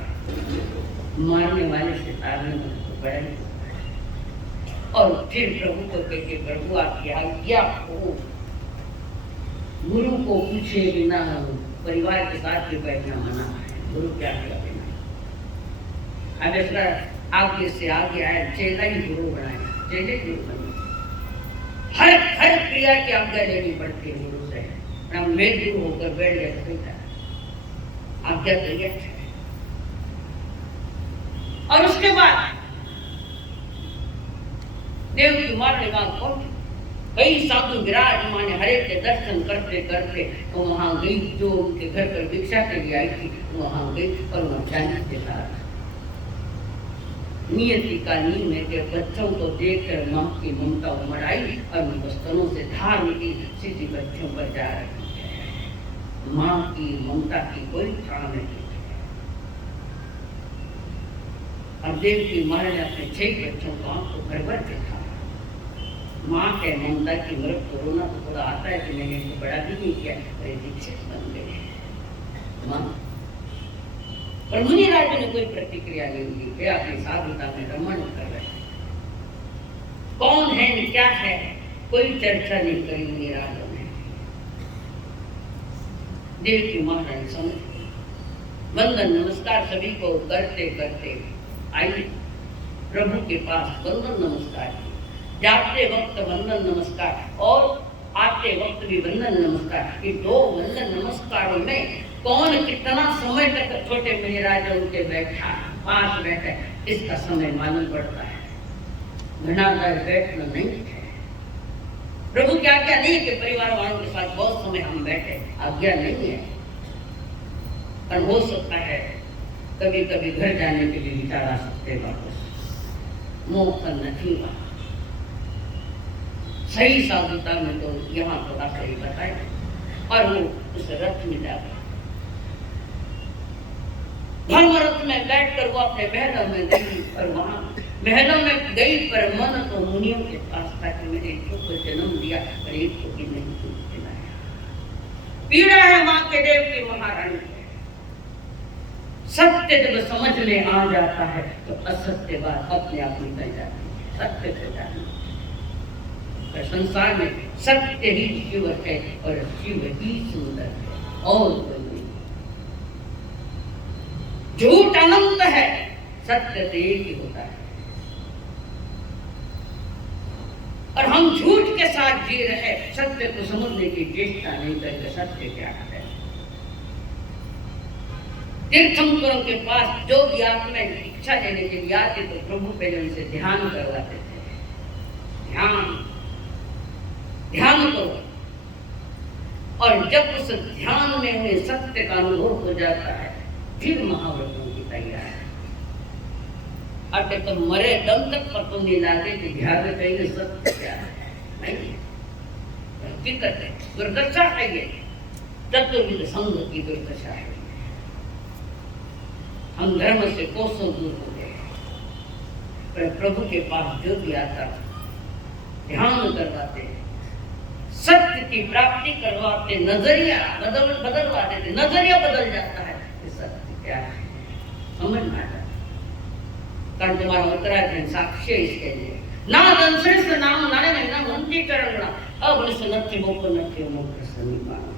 मारने वाले से तारने को पड़ा। और फिर प्रभु को कहते, प्रभु आपकी आज्ञा हो, गुरु को पूछे बिना परिवार के साथ भी बैठना मना है। गुरु क्या बिना अब इसका आगे से आगे आया, चेला ही गुरु बनाया, चेले गुरु बने। हर क्रिया की आज्ञा लेनी पड़ती है गुरु से। हम मेल गुरु होकर बैठ गए आज्ञा तो ये है। और उसके बाद देव की मारने वाला कौन? कई साधु विराजमान हर एक के दर्शन करते करते वो वहां गई, जो उनके घर पर भिक्षा के लिए आई थी वहां गई और वहां जाने के साथ नियति का नियम है कि बच्चों को देखकर माँ की ममता उमड़ आई और उनको स्तनों से धार निकली, सीधी बच्चों पर जा रही है। माँ की ममता की कोई ठान नहीं। अब देव की माँ ने अपने 6 बच्चों को आंखों भर भर के था। माँ के ममता की मृत कोरोना तो थोड़ा आता है कि मैंने इनको बड़ा भी नहीं किया, अरे दीक्षित बन गए माँ। पर मुनि राजा ने कोई प्रतिक्रिया नहीं दी, वे अपनी साधुता में रमण कर रहे। कौन है क्या है कोई चर्चा नहीं करी मुनि राजा ने। देव की महारानी समझ वंदन नमस्कार सभी को करते करते आई प्रभु के पास। वंदन नमस्कार, जाते वक्त वंदन नमस्कार और आते वक्त भी वंदन नमस्कार। ये 2 वंदन नमस्कारों में कौन कितना समय तक छोटे मुनि राजा उनके बैठा पास बैठे, इसका समय मालूम पड़ता है। घनादार बैठना नहीं है। प्रभु की आज्ञा नहीं कि परिवार वालों के साथ बहुत समय हम बैठे, आज्ञा नहीं है। और हो सकता है कभी कभी घर जाने के लिए विचार आ सकते वापस, मौका नहीं हुआ। सही साधुता में तो यहाँ थोड़ा सही बताए और वो उस रथ में जा धर्मरथ में बैठकर वो अपने महलों में गई, और वहां महलों में गई पर मन तो मुनियों के पास था कि मेरे इच्छों को जन्म दिया पर एक को भी नहीं दूध पिलाया। पीड़ा है मां के देव की महारानी। सत्य जब समझ में आ जाता है तो असत्य बात अपने आप निकल जाती है। सत्य से जानना, संसार में सत्य ही शिव है और शिव ही सुंदर है और कोई नहीं। झूठ अनंत है, सत्य तो एक ही होता है। और हम झूठ के साथ जी रहे, सत्य को समझने की चेष्टा नहीं करते। सत्य क्या है? तीर्थंकरों के पास जो भी आत्मा शिक्षा लेने के लिए आते तो प्रभु पहले उनसे ध्यान करवाते थे। ध्यान करो, और जब उस ध्यान में उन्हें सत्य का अनुभव हो जाता है फिर महाव्रतों की तैयारी। अटे तो मरे दम तक पतो नहीं लागे कि ध्यान कहेंगे सत्य क्या है। नहीं, हकीकत है, दुर्दशा है ये, चतुर्विध संघ की दुर्दशा है। हम धर्म से कोसों दूर हो गए, पर प्रभु के पास जो भी आता ध्यान करवाते, सत्य की प्राप्ति करवाते, नजरिया बदलवा देते, नजरिया बदल जाता है कि सत्य क्या है, समझ में आ जाता। कारण तुम्हारा उत्तराखंड साक्ष्य इसके लिए नादंश्रेष्ठ नाम नारायण ना मंत्री करणा अब नथि मोक्ष नथि मोक्ष समीपान।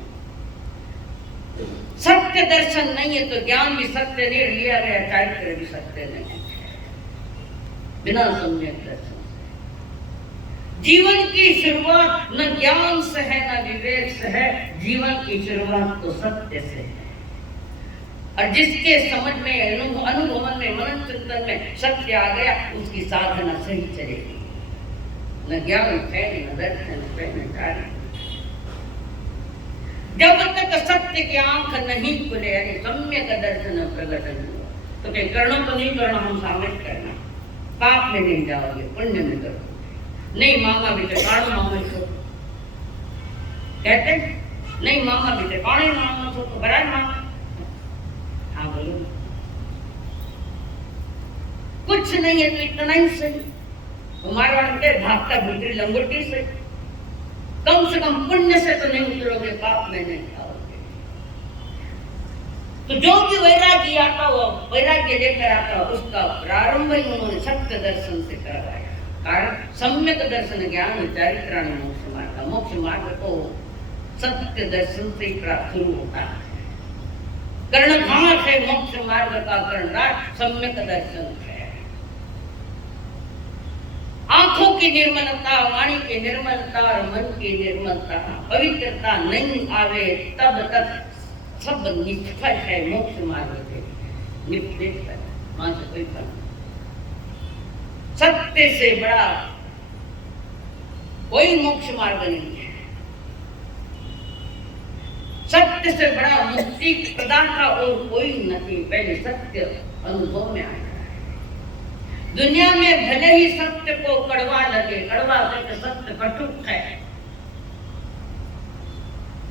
सत्य दर्शन नहीं है तो ज्ञान भी सत्य नहीं, लिया गया चारित्र भी सत्य नहीं। बिना सम्यक दर्शन जीवन की शुरुआत न ज्ञान से है न विवेक से है, जीवन की शुरुआत तो सत्य से है। और जिसके समझ में अनुभव में मनन चिंतन में सत्य आ गया उसकी साधना सही चलेगी। न ज्ञान है न दर्शन है न कार्य। जब तक सत्य की आंख नहीं खुले यानी सम्यक दर्शन प्रकट हुआ तो क्या करना तो नहीं करना, हम सामिल करना। पाप में नहीं जाओगे, पुण्य में करोगे। नहीं मामा बेटे काण मामा छो कहते, नहीं मामा बेटे काणे मामा छो तो बराबर मामा। हाँ बोलो, कुछ नहीं है तो इतना ही सही। हमारे वाले के भागता भूतरी लंगोटी से कम पुण्य से तो नहीं उतरोगे, पाप में नहीं जाओगे। तो जो भी वैराग्य आता हो, वैराग्य लेकर आता हो, उसका प्रारंभ ही उन्होंने सत्य दर्शन से करवाया। कारण सम्यक दर्शन ज्ञान चारित्राण मोक्ष मार्ग तो सत्य दर्शन से ही प्राप्त शुरू होता है। कर्णघाट है मोक्ष मार्ग का, कर्णघाट सम्यक दर्शन है। आंखों की निर्मलता, वाणी की निर्मलता और मन की निर्मलता, पवित्रता नहीं आवे तब तक सब निष्फल है। मोक्ष मार्ग से निष्फल, वहां से कोई फल। सत्य से बड़ा कोई मोक्ष मार्ग नहीं है। सत्य से बड़ा मुक्ति प्रदाता और कोई नहीं। पहले सत्य अनुभव में आया। दुनिया में भले ही सत्य को कड़वा लगे, कड़वा करके सत्य कटुक है,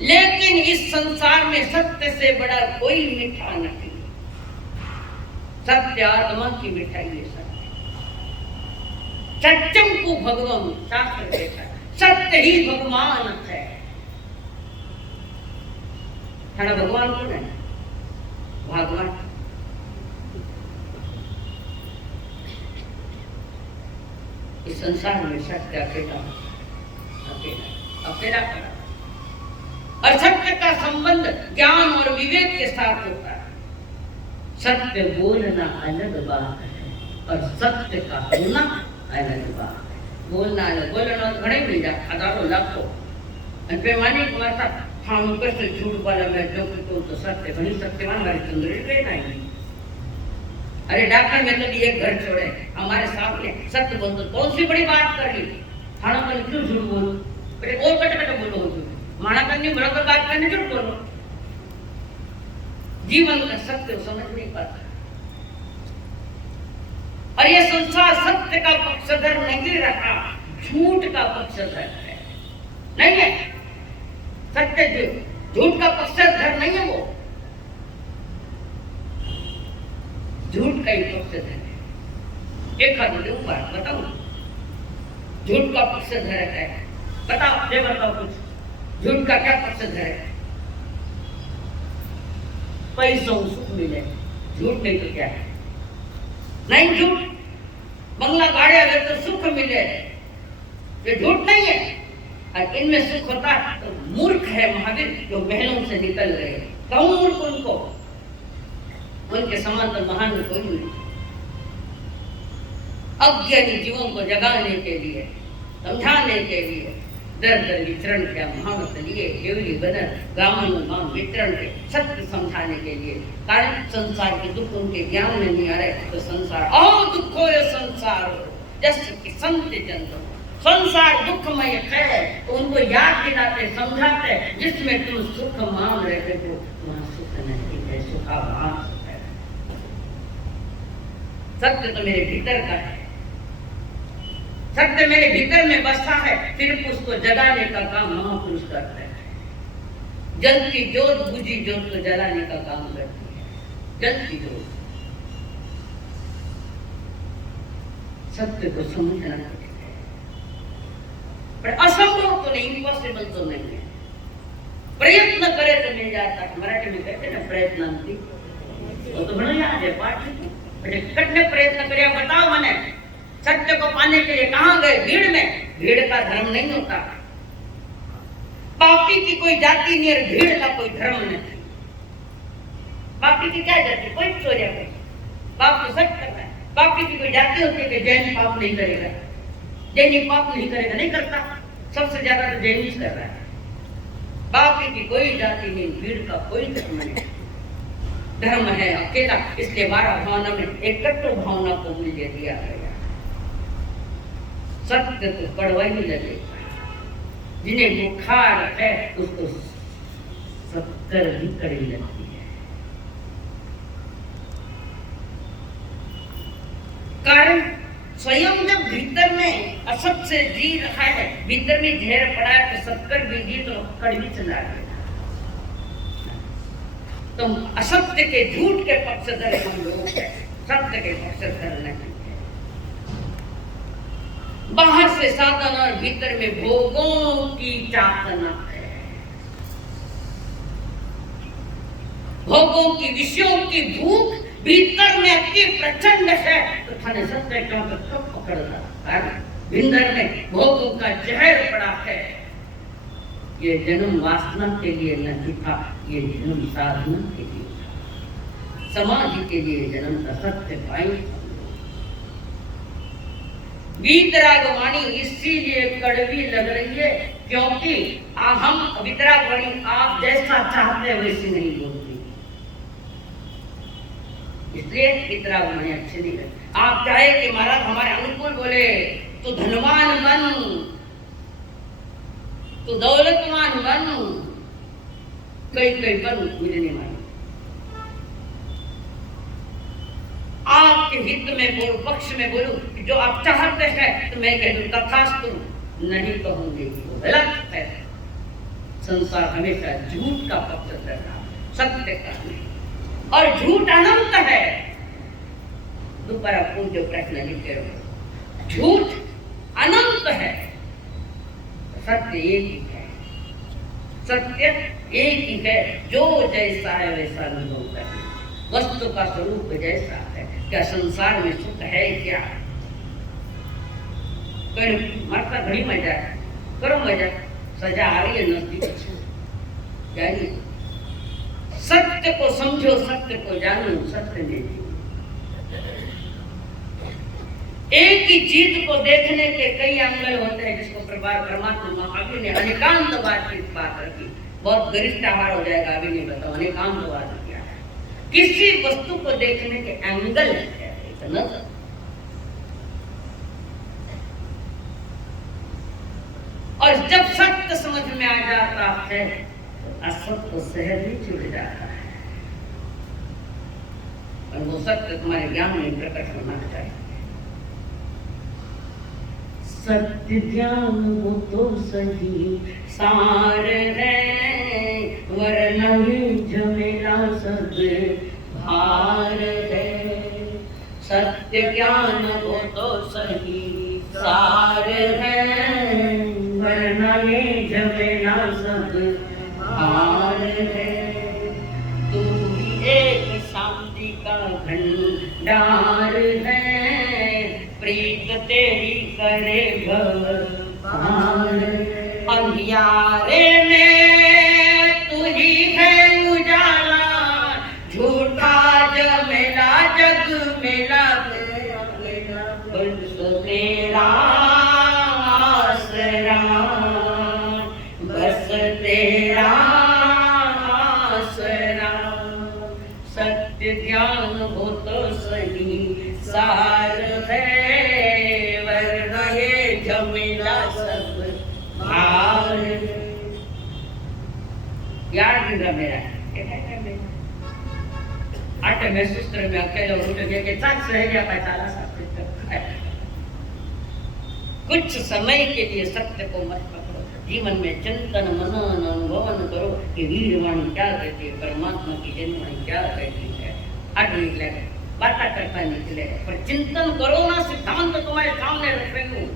लेकिन इस संसार में सत्य से बड़ा कोई मीठा नहीं। सत्य आत्मा की मिठाई है। सत्यम को भगवान शास्त्र कहता है, सत्य ही भगवान है। थाना भगवान कौन है? भगवान। इस संसार में सत्य अकेला अकेला खड़ा। और सत्य का संबंध ज्ञान और विवेक के साथ होता है। सत्य बोलना अलग बात है और सत्य का होना अलग बात है। बोलना अलग, बोलना तो घणे मिल जा हजारों लाखों पैमाने की माता हम कैसे झूठ वाला मैं जो तो सत्य बनी सत्यवान हमारे चंद्र ट्रेन आएंगे। अरे डॉक्टर में तो एक घर छोड़े हमारे सामने सत्य बोल तो कौन सी बड़ी बात कर ली। थाना पर क्यों झूठ बोलो? अरे और कट बोलो झूठ, माना करनी बराबर बात करने झूठ बोलो। जीवन का सत्य समझ नहीं पाता। और ये संसार सत्य का पक्षधर नहीं रहा, झूठ का पक्षधर है। नहीं है सत्य, झूठ का पक्षधर नहीं है वो। झूठ का ही पक्षधर है। एक बात बात बताऊं, झूठ का पक्षधर है, बताओ, ये बताओ कुछ, झूठ का क्या पक्षधर है? पैसों सुख मिले, झूठ नहीं तो क्या है? नहीं झूठ, बंगला गाड़ी अगर तो सुख मिले, ये झूठ नहीं है। और इनमें सुख होता तो मूर्ख है महावीर जो महलों से निकल गए। कहूं मूर्ख उनको, उनके समान तो महान कोई नहीं। अज्ञानी जीवों को जगाने के लिए, समझाने के लिए दर दर विचरण किया, महावत लिए केवली बदन गामन गाम वितरण के सत्य समझाने के लिए। कारण संसार के दुख उनके ज्ञान में नहीं आ रहे, तो संसार और दुखो ये संसार जैसे कि संत जन संसार दुखमय है, तो उनको याद दिलाते समझाते, जिसमें तुम सुख मान रहे थे वहां सुख नहीं है, सुखाभास है। सत्य तो मेरे भीतर का है, सत्य मेरे भीतर में बसा है, सिर्फ उसको जगाने का काम महापुरुष करते हैं। जलती जोत बुझी जोत को जलाने का काम करती है, जलती जोत। सत्य को समझना कठिन है, पर असंभव तो नहीं, इम्पॉसिबल तो नहीं है। प्रयत्न करे तो मिल जाता। मराठी में कहते हैं ना, प्रयत्नांती, वो तो बड़ा याद है पाठ। कठिन प्रयत्न करे, बताओ मैंने सत्य को पाने के लिए कहां गए? भीड़ में। भीड़ का धर्म नहीं होता, पापी की कोई जाति नहीं और भीड़ का कोई धर्म नहीं। पापी की क्या जाति? कोई चोरिया नहीं, पाप तो सच करना है। पापी की कोई जाति होती है कि जैन पाप नहीं करेगा, जैनी पाप नहीं करेगा, नहीं करता। सबसे ज्यादा तो जैनी कर रहा है। पापी की कोई जाति नहीं, भीड़ का कोई धर्म नहीं। धर्म है अकेला, इसलिए 12 भावना में एक कट्टो भावना को मूल्य दिया गया। सत्य तो कड़वा ही लगेगा, जिन्हें बुखार है उसको शक्कर भी कड़वी लगती है। कारण स्वयं जब भीतर में असत से जी रहा है, भीतर में जहर पड़ा है, तो शक्कर भी जी तो कड़वी चला गया। तो असत्य के झूठ के पक्षधर हम लोग हैं, सत्य के पक्षधर नहीं। बाहर से साधन और भीतर में भोगों की चाहना है, भोगों की विषयों की भूख भीतर में अति प्रचंड है। तो थाने सत्य का कब पकड़ रहा? भीतर में भोगों का जहर पड़ा है। ये जन्म वासना के लिए नहीं था, ये जन्म साधना के लिए था, समाधि के लिए जन्म का सत्य पाई। वीतरागवाणी इसीलिए कड़वी लग रही है क्योंकि हम वीतरागवाणी आप जैसा चाहते हैं वैसे नहीं बोलती, इसलिए वीतरागवाणी अच्छी नहीं लगती। आप चाहे कि महाराज हमारे अनुकूल बोले तो धनवान बन, तो दौलतवान बन, कई बन, मुझे नहीं मालूम। आपके हित में बोलूं, पक्ष में बोलूं, जो आप चाहते हैं तो मैं कह दूं तथास्तु, नहीं कहूंगी वो गलत है। संसार हमेशा झूठ का पक्ष करना, सत्य का नहीं। और झूठ अनंत है। दोबारा पूछो, प्रश्न लिखे रहो। झूठ अनंत है, सत्य एक ही है। सत्य एक ही है, जो जैसा है वैसा अनुभव करना। वस्तु का स्वरूप जैसा है, क्या संसार में सुख है क्या? मरता घड़ी मजा करो, मजा सजा आ रही है नजदीक। जानिए, सत्य को समझो, सत्य को जानो, सत्य में जियो। एक ही चीज को देखने के कई एंगल होते हैं, जिसको परमात्मा महावीर ने अनेकांतवाद की बात रखी। बहुत गरिष्ठ आहार हो जाएगा, अभी नहीं बताओ अनेकांतवाद क्या है। किसी वस्तु को देखने के एंगल है, नजर। और जब सत्य समझ में आ जाता है तो असत्य सहज ही छूट जाता है, और वो सत्य तुम्हारे ज्ञान में प्रकट होना चाहिए। सत्य ज्ञान वो तो सही सार है, वरना ही झमेला सब भार है। सत्य ज्ञान वो तो सही सार है, वरना ये झमेला सब हार है। तू ही एक शांति का भंडार है, प्रीत तेरी करे भगवान। अंधियारे में तू ही है उजाला, झूठा जमेला जग मेला बस तेरा आसरा, बस तेरा आसरा। सत्य ज्ञान हो तो सही सार है, वरना ये झमेला सब हार। याद गिरा मेरा आटे में सूत्र में अकेले उठ गए कि सच रह गया पहचाना सब कुछ समय के लिए सत्य को मत पकड़ो, जीवन में चिंतन मनन अनुभवन करो कि वीरवाणी क्या कहती है, परमात्मा की जनवाणी क्या कहती है। अट निकले बातें करता निकले, पर चिंतन करो ना, सिद्धांत तुम्हारे सामने रख रही हूँ।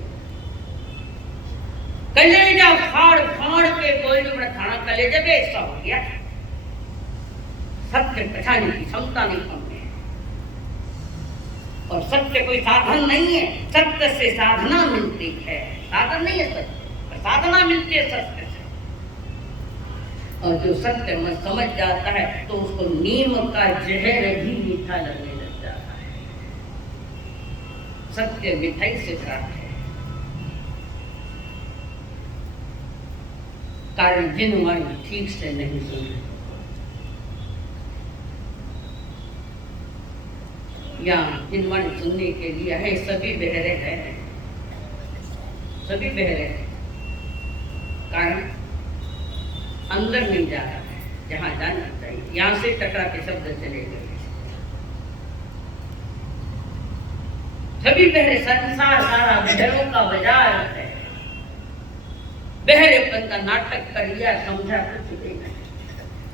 कलेजा फाड़ फाड़ के कोई में खाना कलेजा पे ऐसा हो गया। सत्य पहचानने की क्षमता नहीं हमने, और सत्य कोई साधन नहीं है, सत्य से साधना मिलती है, साधन नहीं है सत्य, साधना मिलती है सत्य से। और जो सत्य में समझ जाता है तो उसको नीम का जहर भी मीठा लगने लग जाता है। सत्य मिठाई से प्राप्त है, कारण जिन वाणी ठीक से नहीं सुने या जिन वाणी सुनने के लिए है, सभी बहरे हैं, सभी बहरे हैं। कारण अंदर नहीं जा रहा है जहां जाना चाहिए, यहां से टकरा के शब्द चले गए। सभी बहरे, संसार सारा बहरों का बाजार है। बहरेपन का नाटक कर लिया, समझा कुछ नहीं।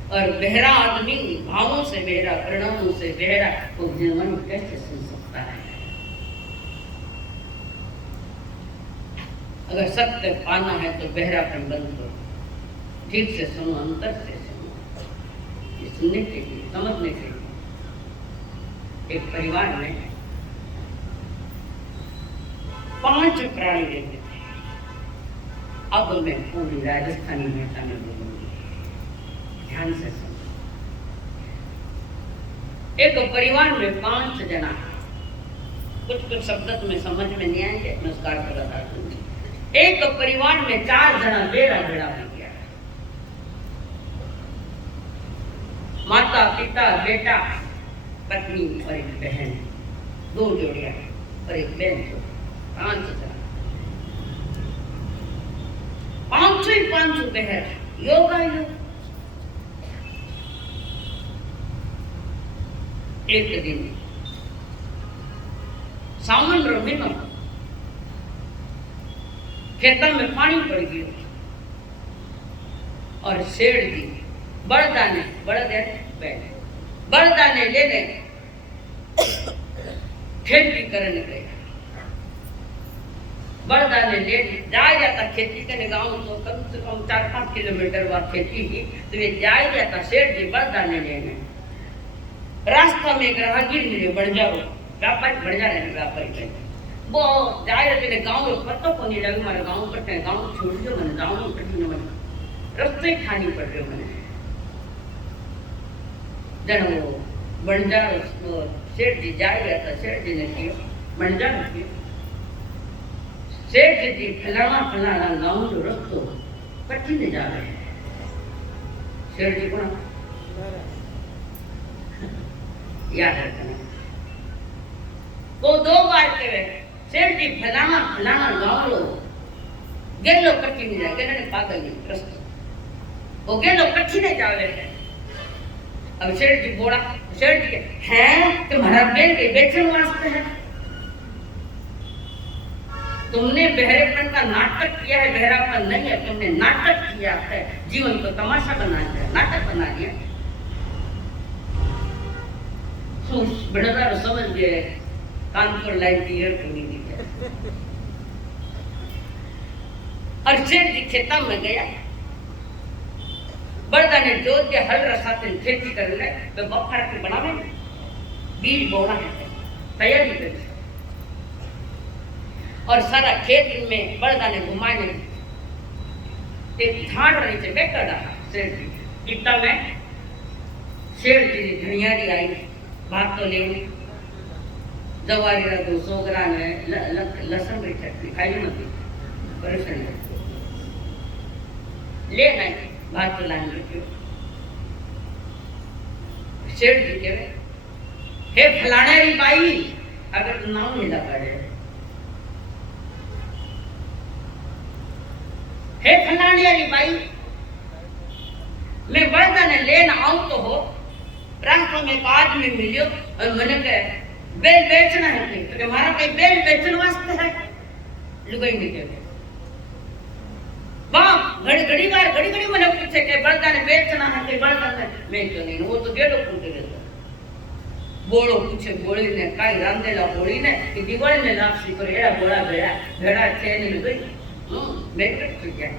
और बहरा आदमी भावों से बहरा, परिणामों से बहरा, तो जीवन कैसे सुन सकता है। अगर सत्य पाना है तो बहरापन बंद करो, ठीक से सुनो, अंतर से सुनो। ये सुनने के लिए, समझने के लिए एक परिवार में 5 प्राणी रहते थे। अब मैं पूरी राजस्थानी भाषा में बोलूंगी, ध्यान से सुनो। एक परिवार में 5 जना, कुछ शब्द में समझ में नहीं आएंगे, मैं उसका अर्थ बता दूंगी। एक परिवार में 4 जना बेड़ा बेड़ा हो गया, माता पिता बेटा पत्नी और एक बहन, 2 जोड़ियां और एक बहन, 5 जना। 500 बहर योगा योग। एक दिन सावन रो महीनो, खेतों में पानी पड़ गयो और शेर जी बड़दाने लेने खेती करने गए। बड़दाने ले जाए जाता खेती करने, गांव तो कम से कम 4-5 किलोमीटर बाद खेती थी, तो वे जाए जाता शेर जी बड़दाने लेने। रास्ता में एक राहगीर मिले, बड़जारो व्यापारी, बड़जारे व्यापारी वो जाए रहते गाँव में, पता को नहीं लगे हमारे गाँव कटे, गाँव छोड़ दियो मैंने, गाँव में कटी न मैंने, रस्ते खानी पड़ रहे मैंने। जन वो बड़जारो शेर जी जाए जाता, शेर जी ने किया बड़जारो किया, सेठ जी फलाना गाँव जो रस्तो कठी ने जा रहे हैं। शेर जी को याद रखना, वो 2 बार कहे सेठ जी फलाना गाँव लो गेलो कठी नहीं जाए, गेलो ने पागल नहीं रस्तो, वो गेलो कठी ने जा रहे हैं। अब सेठ जी बोला, सेठ जी है तुम्हारा बेल के बेचने वास्ते है, तुमने बहरेपन का नाटक किया है, बहरापन नहीं है, तुमने नाटक किया है, जीवन को तमाशा बना दिया, नाटक बना दिया। बड़दार समझ गए कानपुर लाइन क्लियर को नहीं दिखा। और सेठ जी खेता में गया, बड़दा ने जोत के हल रसाते खेती कर ले तो बखर के बनावे बीज बोना है, तैयारी कर। और सारा खेत में बड़दा ने घुमाए ने एक झाड़ रही थे बेकर रहा सेठ जी इतना में सेठ जी धनियारी आई भात तो ले जवारी रा 200 ग्राम है लहसुन की चटनी खाई मत परेशान ले नहीं बात तो लाने लगे। सेठ जी कहे हे फलाने री बाई अगर तू नाम नहीं लगा रहे हे फलाने री बाई मैं बड़दा ने लेन आऊं तो हो रास्ते में एक आदमी मिलियो और मैंने कहे बेल बेचना है तो हमारा कहीं बेल बेचने वास्ते है लुगाई नहीं कहते बाप घड़ी मैंने पूछे कि बड़दा ने बेचना है कि बड़दा ने मैं तो नहीं वो तो गेड़ो पूछे रहता बोलो पूछे बोली ने काई रांदेला बोली ने कि दिवाली ने लापसी पर एड़ा बोला गया भेड़ा चैन गई मैं तो क्या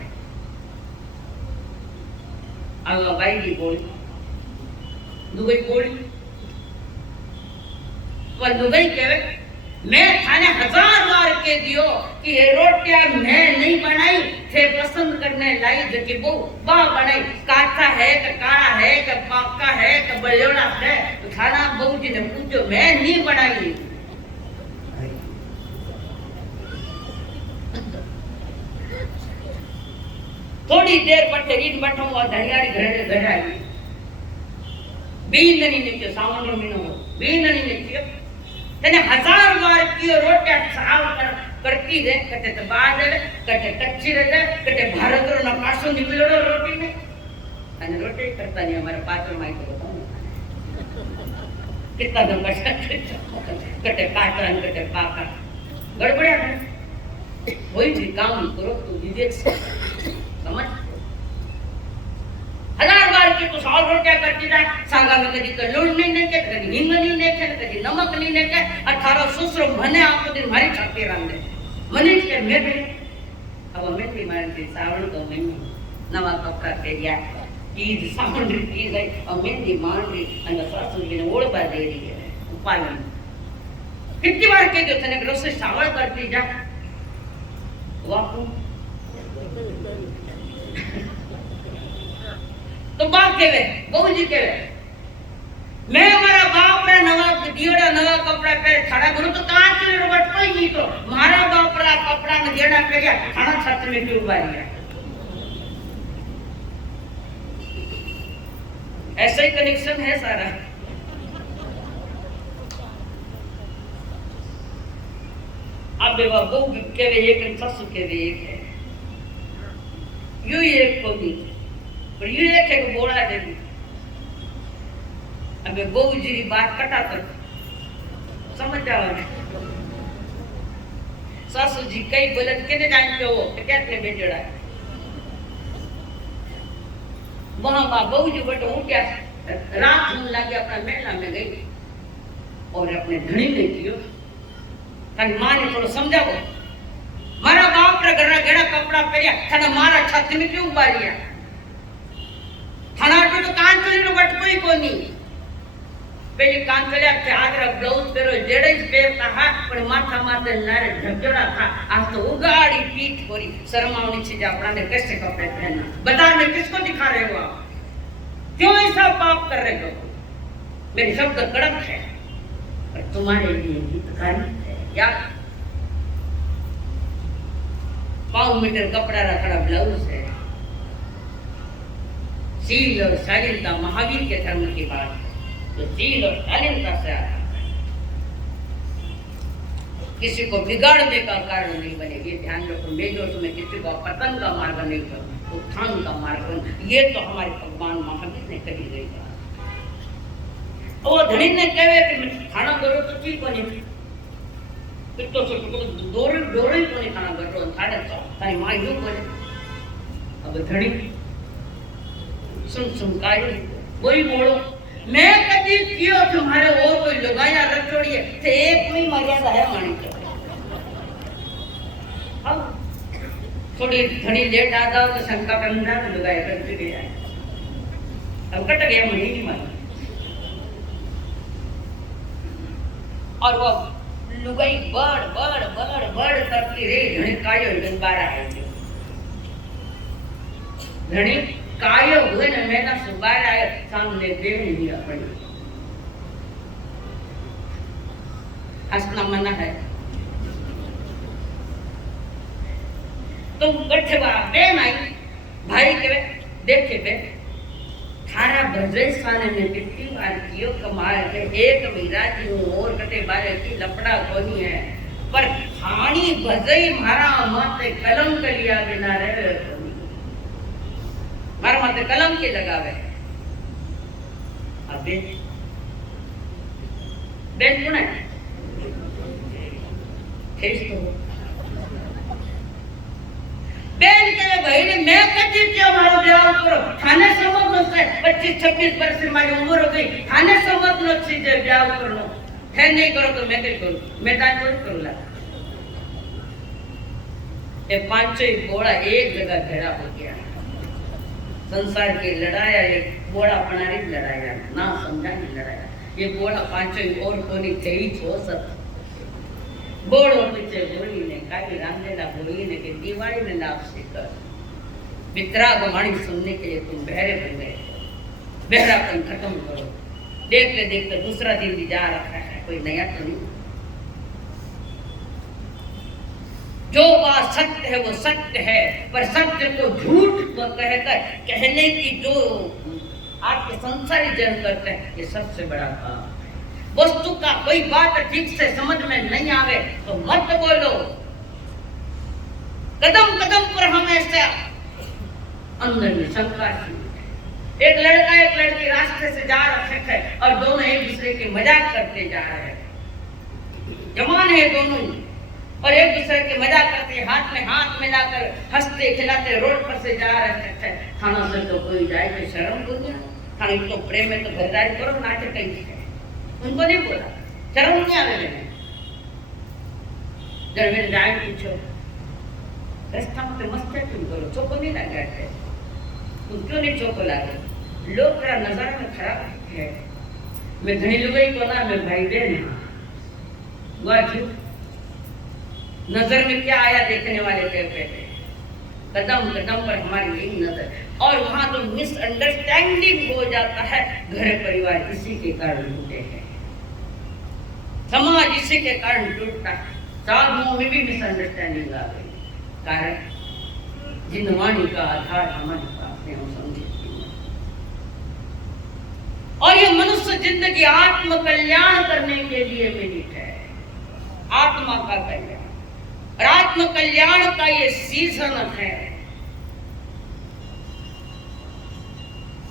आगा बाई की बोली दुबई बोली पर दुबई कहे मैं थाने 1000 बार के दियो कि ये रोटियां मैं नहीं बनाई थे पसंद करने लाई जो कि वो बा बनाई काचा है कि काला है कि पाका है कि बलियोड़ा है तो थाना बहू जी ने पूछो मैं नहीं बनाई। थोड़ी देर पटे रीत बैठो और धनियारी घर आई बीननी ने के सावन महीनो बीननी ने के तने 1000 बार कियो रोटियां साव करती दे कटे तो बाद कटे कच्ची रहे कटे भारत रो नकाशो निकलो रोटी ने अने रोटी करता नहीं हमारे पात्र माई को बताऊं कितना दम कटे काटन कटे पाका गड़बड़िया है कोई भी काम करो तो विवेक से समझ 1000 बार की तो 100 रोटियां करती जाए सांगा में कभी तो लूण नहीं ने के कभी हिंग नहीं ने के कभी नमक नहीं ने के 18 सुसरो मने आपको दिन मारी छाती रांदे मने के मेरे अब मैं भी मारती सावन तो मैं नवा कपड़ा पे गया ईद सावन री गई और मेहंदी मान रही અને સાસુ जी ने ओळबा दे रही है उपालन कितनी बार के जो तने ग्रोसरी सावळ करती जा वाकू तो बाप केवे बहू जी केवे मैं हमारा बाप रा नवा दियोड़ा नवा कपड़ा पहरे थाड़ा गुरु तो कहां चले रो बट कोई नहीं तो मारा बाप रा कपड़ा ने देना पे गया थाना छत्र में क्यों बारी है ऐसा ही कनेक्शन है सारा। अब बेवा बहू केवे एक ससु केवे एक है यू एक को भी पर ये एक है बोला दे अबे बहू जी की बात कटा तो समझ जाओ सासू जी कई बोलत केने जानते हो क्या ने बेजड़ा वहां बहू जी बटो हूं क्या रात में लागे अपना मेला में गई और अपने धनी ने कियो तन मां ने थोड़ा समझाओ मारा बाप रा घर गेड़ा कपड़ा पहरिया थाना मारा छत में क्यों बारिया थाना तो कांचली रो बट कोई कोनी पहले कांचलिया के आगरा ब्लाउज पेरो जेड़े पेरता हा पण माथा माथे नारे ढकड़ा था आज तो उगाड़ी पीठ कोरी शर्मावनी छी जा अपना ने कैसे कपड़े पहनना बाजार में किसको दिखा रहे हो आप क्यों ऐसा पाप कर रहे हो मेरे शब्द कड़क है पर तुम्हारे लिए हितकारी है या 5 मीटर कपड़ा रखड़ा ब्लाउज है सील और शालीनता महावीर के धर्म की बात है तो सील और शालीनता से आता है किसी को बिगाड़ने का कारण नहीं बनेगी ध्यान रखो मैं जो तुम्हें किसी को पतन का मार्ग नहीं करूँ उत्थान का मार्ग ये तो हमारे भगवान महावीर ने कही गई बात वो धनी ने कहे कि खाना करो तो ठीक बने तो डोरे डोरे को नहीं खाना करो थाने तो तारी मां यूं बोले अब धनी सुन काई वही बोलो मैं कदी कियो तुम्हारे और कोई लगाया रखोड़िए थे एक में मर्यादा है मानी तो अब थोड़ी घनी लेट आ जाओ तो शंका करना लगाया कर गया अब कट गया मुझे नहीं मालूम और वो लुगाई बड़ करती रही घनी कायो दिन बार आए घनी कायो हुए ने मैंने सुबार आए सामने देव नहीं अपनी हंसना मना है तुम गठवा बेन आई भाई के देखे बे थारा ब्रजेश वाले ने कितनी बार कियो कमाल है एक मीराजी और कटे बारे की लपड़ा कोनी है पर खानी भजई मारा माते कलम कलिया बिना रे मारा माते कलम के लगावे अबे बेन कौन है ठेस तो बेन के भाई ने मैं कदी क्यों मारो ब्याह करो थाने समझ लो से 25-26 वर्ष की मारी उम्र हो गई थाने समझ लो सी जे ब्याह करो है नहीं करो तो मैं क्या करूं मैं ताज थोड़ी करूंगा ये पांचों ही घोड़ा एक जगह घेरा हो गया संसार की लड़ाया ये घोड़ा पनारी लड़ाया ना समझा नहीं लड़ाया ये घोड़ा पांचों ही और कोनी थे ही छो सब बोलो पीछे बोली ने काली रामदेला बोली ने कि दिवाली ने नाम से कर मित्रा गवाणी सुनने के लिए तुम बहरे बन गए बहरापन खत्म करो देखते देखते दूसरा दिन भी जा रखा है कोई नया तो नहीं जो बात सत्य है वो सत्य है पर सत्य को झूठ को कहकर कहने की जो आपके संसारी जन करते हैं ये सबसे बड़ा काम वस्तु का कोई बात ठीक से समझ में नहीं आवे तो मत बोलो कदम कदम पर हमेशा अंदर में शंका एक लड़का एक लड़की रास्ते से जा रहे थे और दोनों एक दूसरे के मजाक करते जा रहे हैं जवान है दोनों और एक दूसरे के मजाक करते हाथ में हाथ मिलाकर हंसते खिलाते रोड पर से जा रहे थे थाना से तो कोई जाए तो शर्म दुनिया थाना तो प्रेम में तो भरदारी करो नाचे कहीं उनको नहीं बोला शर्म नहीं आने लगे जब मेरे जाए पूछो रास्ता में मस्त क्यों करो चौको नहीं लगा है तुम क्यों नहीं चौको लागे लोग तेरा नजर में खराब है मैं धनी लुगाई को ना मैं भाई बहन नजर में क्या आया देखने वाले कहते थे कदम कदम पर हमारी यही नजर और वहां तो मिसअंडरस्टैंडिंग हो जाता है घर परिवार इसी के कारण टूटे हैं समाज इसी के कारण टूटता है साधुओं में भी मिसअंडरस्टैंडिंग आ गई कारण जिनवाणी का आधार हमारे पास है हम समझे और ये मनुष्य जिंदगी आत्म कल्याण करने के लिए मिली है आत्मा का कल्याण और आत्म कल्याण का ये सीजन है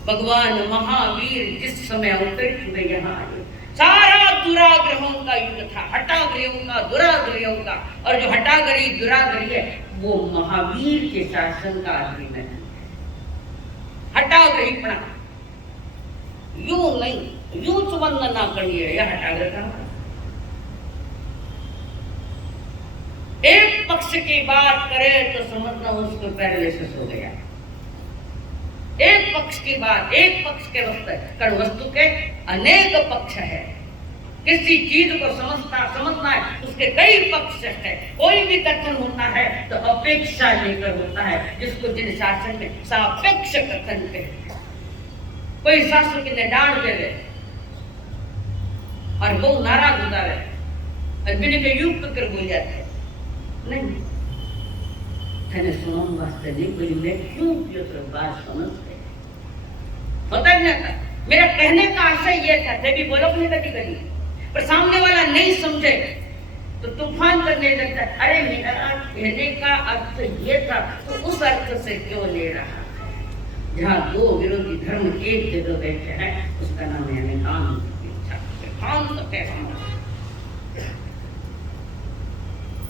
भगवान महावीर जिस समय अवतरित हुए यहाँ आए सारा दुराग्रहों का युद्ध था हठाग्रहों का दुराग्रहों का और जो हठाग्रही दुराग्रही है वो महावीर के शासन का अधीन है हठाग्रही पड़ा यूं नहीं यूं सुवर्ण ना करिए यह हठाग्रह एक पक्ष की बात करे तो समझना उसको पैरालिसिस हो गया एक पक्ष की बात एक पक्ष के कारण वस्तु के अनेक पक्ष है किसी चीज को समझना है उसके कई पक्ष है कोई भी कथन होता है तो अपेक्षा लेकर होता है जिसको जिन शासन में सापेक्ष कथन कहते कोई शास्त्र के डांट दे दे और वो नाराज होता है और बिना के युग कर बोल जाते नहीं मैंने सुनो वास्ते नहीं बोली मैं क्यों ये बात समझते होता ही नहीं था मेरा कहने का आशय ये था भी बोलो नहीं कभी कभी पर सामने वाला नहीं समझे तो तूफान करने लगता है अरे मेरा कहने का अर्थ ये था तो उस अर्थ से क्यों ले रहा है जहाँ दो विरोधी धर्म एक जगह बैठे हैं उसका नाम है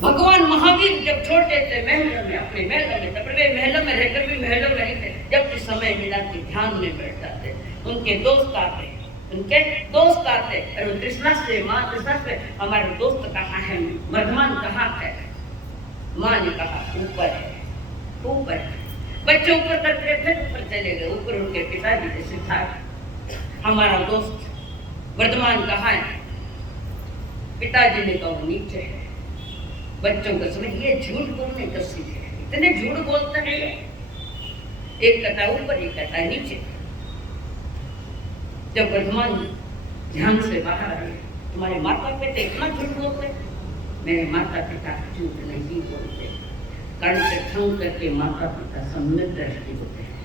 भगवान महावीर जब छोटे थे महलों में अपने महलों में तब वे महलों में रहकर भी महलों में रहते जब भी समय मिला कि ध्यान में बैठा थे उनके दोस्त आते उनके दोस्त आते, अरे कृष्णा से माँ कृष्णा से हमारे दोस्त कहाँ है, वर्धमान कहाँ है? माँ ने कहा ऊपर है, ऊपर है। बच्चे ऊपर करते थे, ऊपर चले गए। ऊपर उनके पिताजी ने सिद्धार्थ, हमारा दोस्त वर्धमान कहाँ है? पिताजी ने कहा नीचे है। बच्चों को समझ ये झूठ बोलने का सीखे, इतने झूठ बोलते हैं ये। एक कहता ऊपर, एक कहता नीचे। जब वर्धमान ध्यान से बाहर आए, तुम्हारे माता पिता इतना झूठ बोलते? मेरे माता पिता झूठ नहीं बोलते। कर्ण से ठंग करके माता पिता सम्यक दृष्टि होते हैं,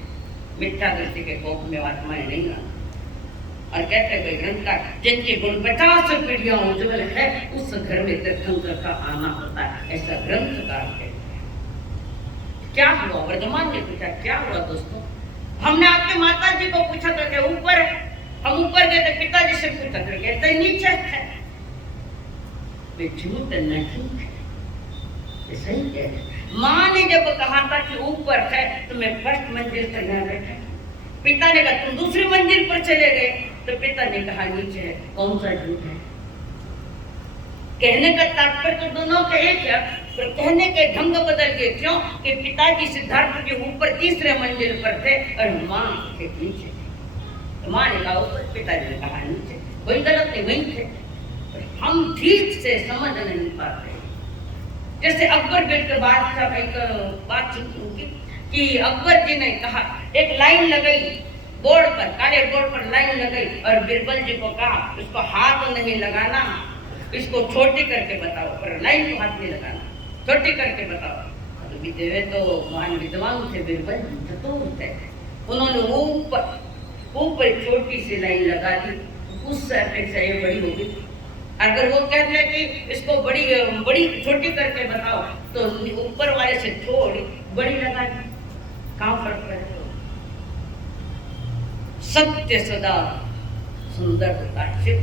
मिथ्या दृष्टि के कोप में आत्माएं नहीं आती। और कहते कोई ग्रंथकार जिनके गुण 50 पीढ़ियां उज्जवल है, उस घर में तीर्थंकर का आना होता है, ऐसा ग्रंथकार कहते हैं। क्या हुआ? वर्धमान ने पूछा क्या हुआ दोस्तों? हमने आपके माता जी को पूछा तो क्या ऊपर है? हम ऊपर गए तो पिताजी से पूछा तो कहते नीचे है। वे झूठ नहीं है, सही कह रहे। माँ ने जब कहा था कि ऊपर है तो मैं फर्स्ट मंजिल पर न बैठा, पिता ने कहा तुम दूसरी मंजिल पर चले गए, तो पिता ने कहा नीचे है। कौन सा झूठ है? कहने का तात्पर्य तो दोनों का एक है, पर कहने के ढंग बदल गए। क्यों? कि पिताजी सिद्धार्थ के ऊपर तीसरे मंजिल पर थे और माँ के नीचे। तो माँ ने कहा ऊपर, पिताजी ने कहा नीचे। कोई गलत नहीं, वही थे। हम ठीक से समझ नहीं पाते। जैसे अकबर बिरबल बादशाह एक बात सुनती कि अकबर जी ने कहा, एक लाइन लगाई बोर्ड पर, काले बोर्ड पर लाइन लगाई और बिरबल जी को कहा इसको हाथ नहीं लगाना, इसको छोटी करके बताओ, पर लाइन को हाथ नहीं लगाना, छोटी करके बताओ। तो विदेवे तो महान विद्वान थे, बिरबल चतुर थे। उन्होंने ऊपर छोटी सी लाइन लगा दी, उस अपेक्षा ये बड़ी होगी। अगर वो कह दिया कि इसको बड़ी छोटी करके बताओ, तो ऊपर वाले से थोड़ी बड़ी लगा दी, कहाँ फर्क पड़ेगा? सत्य सदा सुंदर होता है।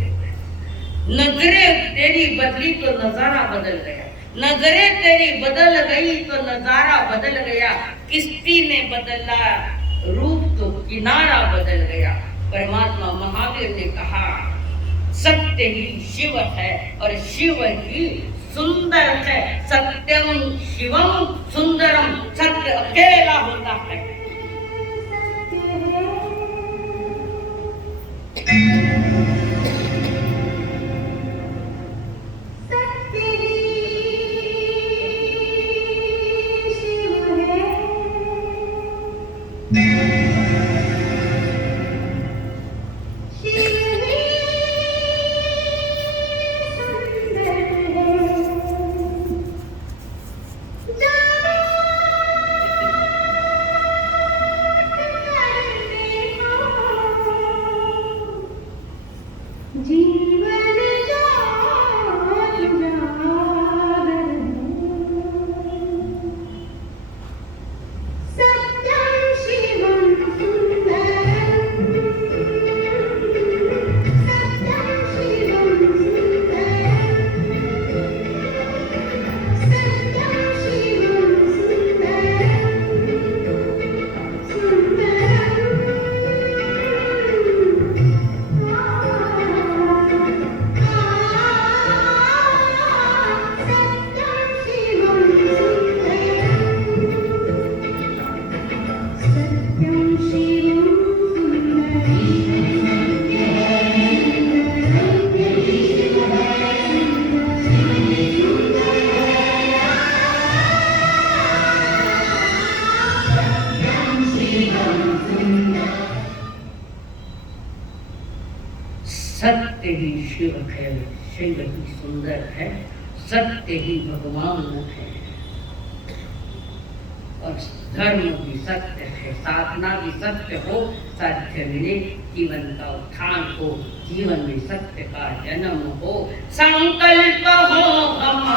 नजरें तेरी बदली तो नजारा बदल गया, नजरें तेरी बदल गई तो नजारा बदल गया। किश्ती ने बदला रूप तो किनारा बदल गया। परमात्मा महावीर ने कहा सत्य ही शिव है और शिव ही सुंदर है। सत्यम शिवम सुंदरम, सत्य अकेला होता है। सत्य ही शिव है, शिव ही सुंदर है, सत्य ही भगवान है। और धर्म भी सत्य है, साधना भी सत्य हो, सत्य मिले, जीवन का उत्थान हो, जीवन में सत्य का जन्म हो, संकल्प हो हमारा।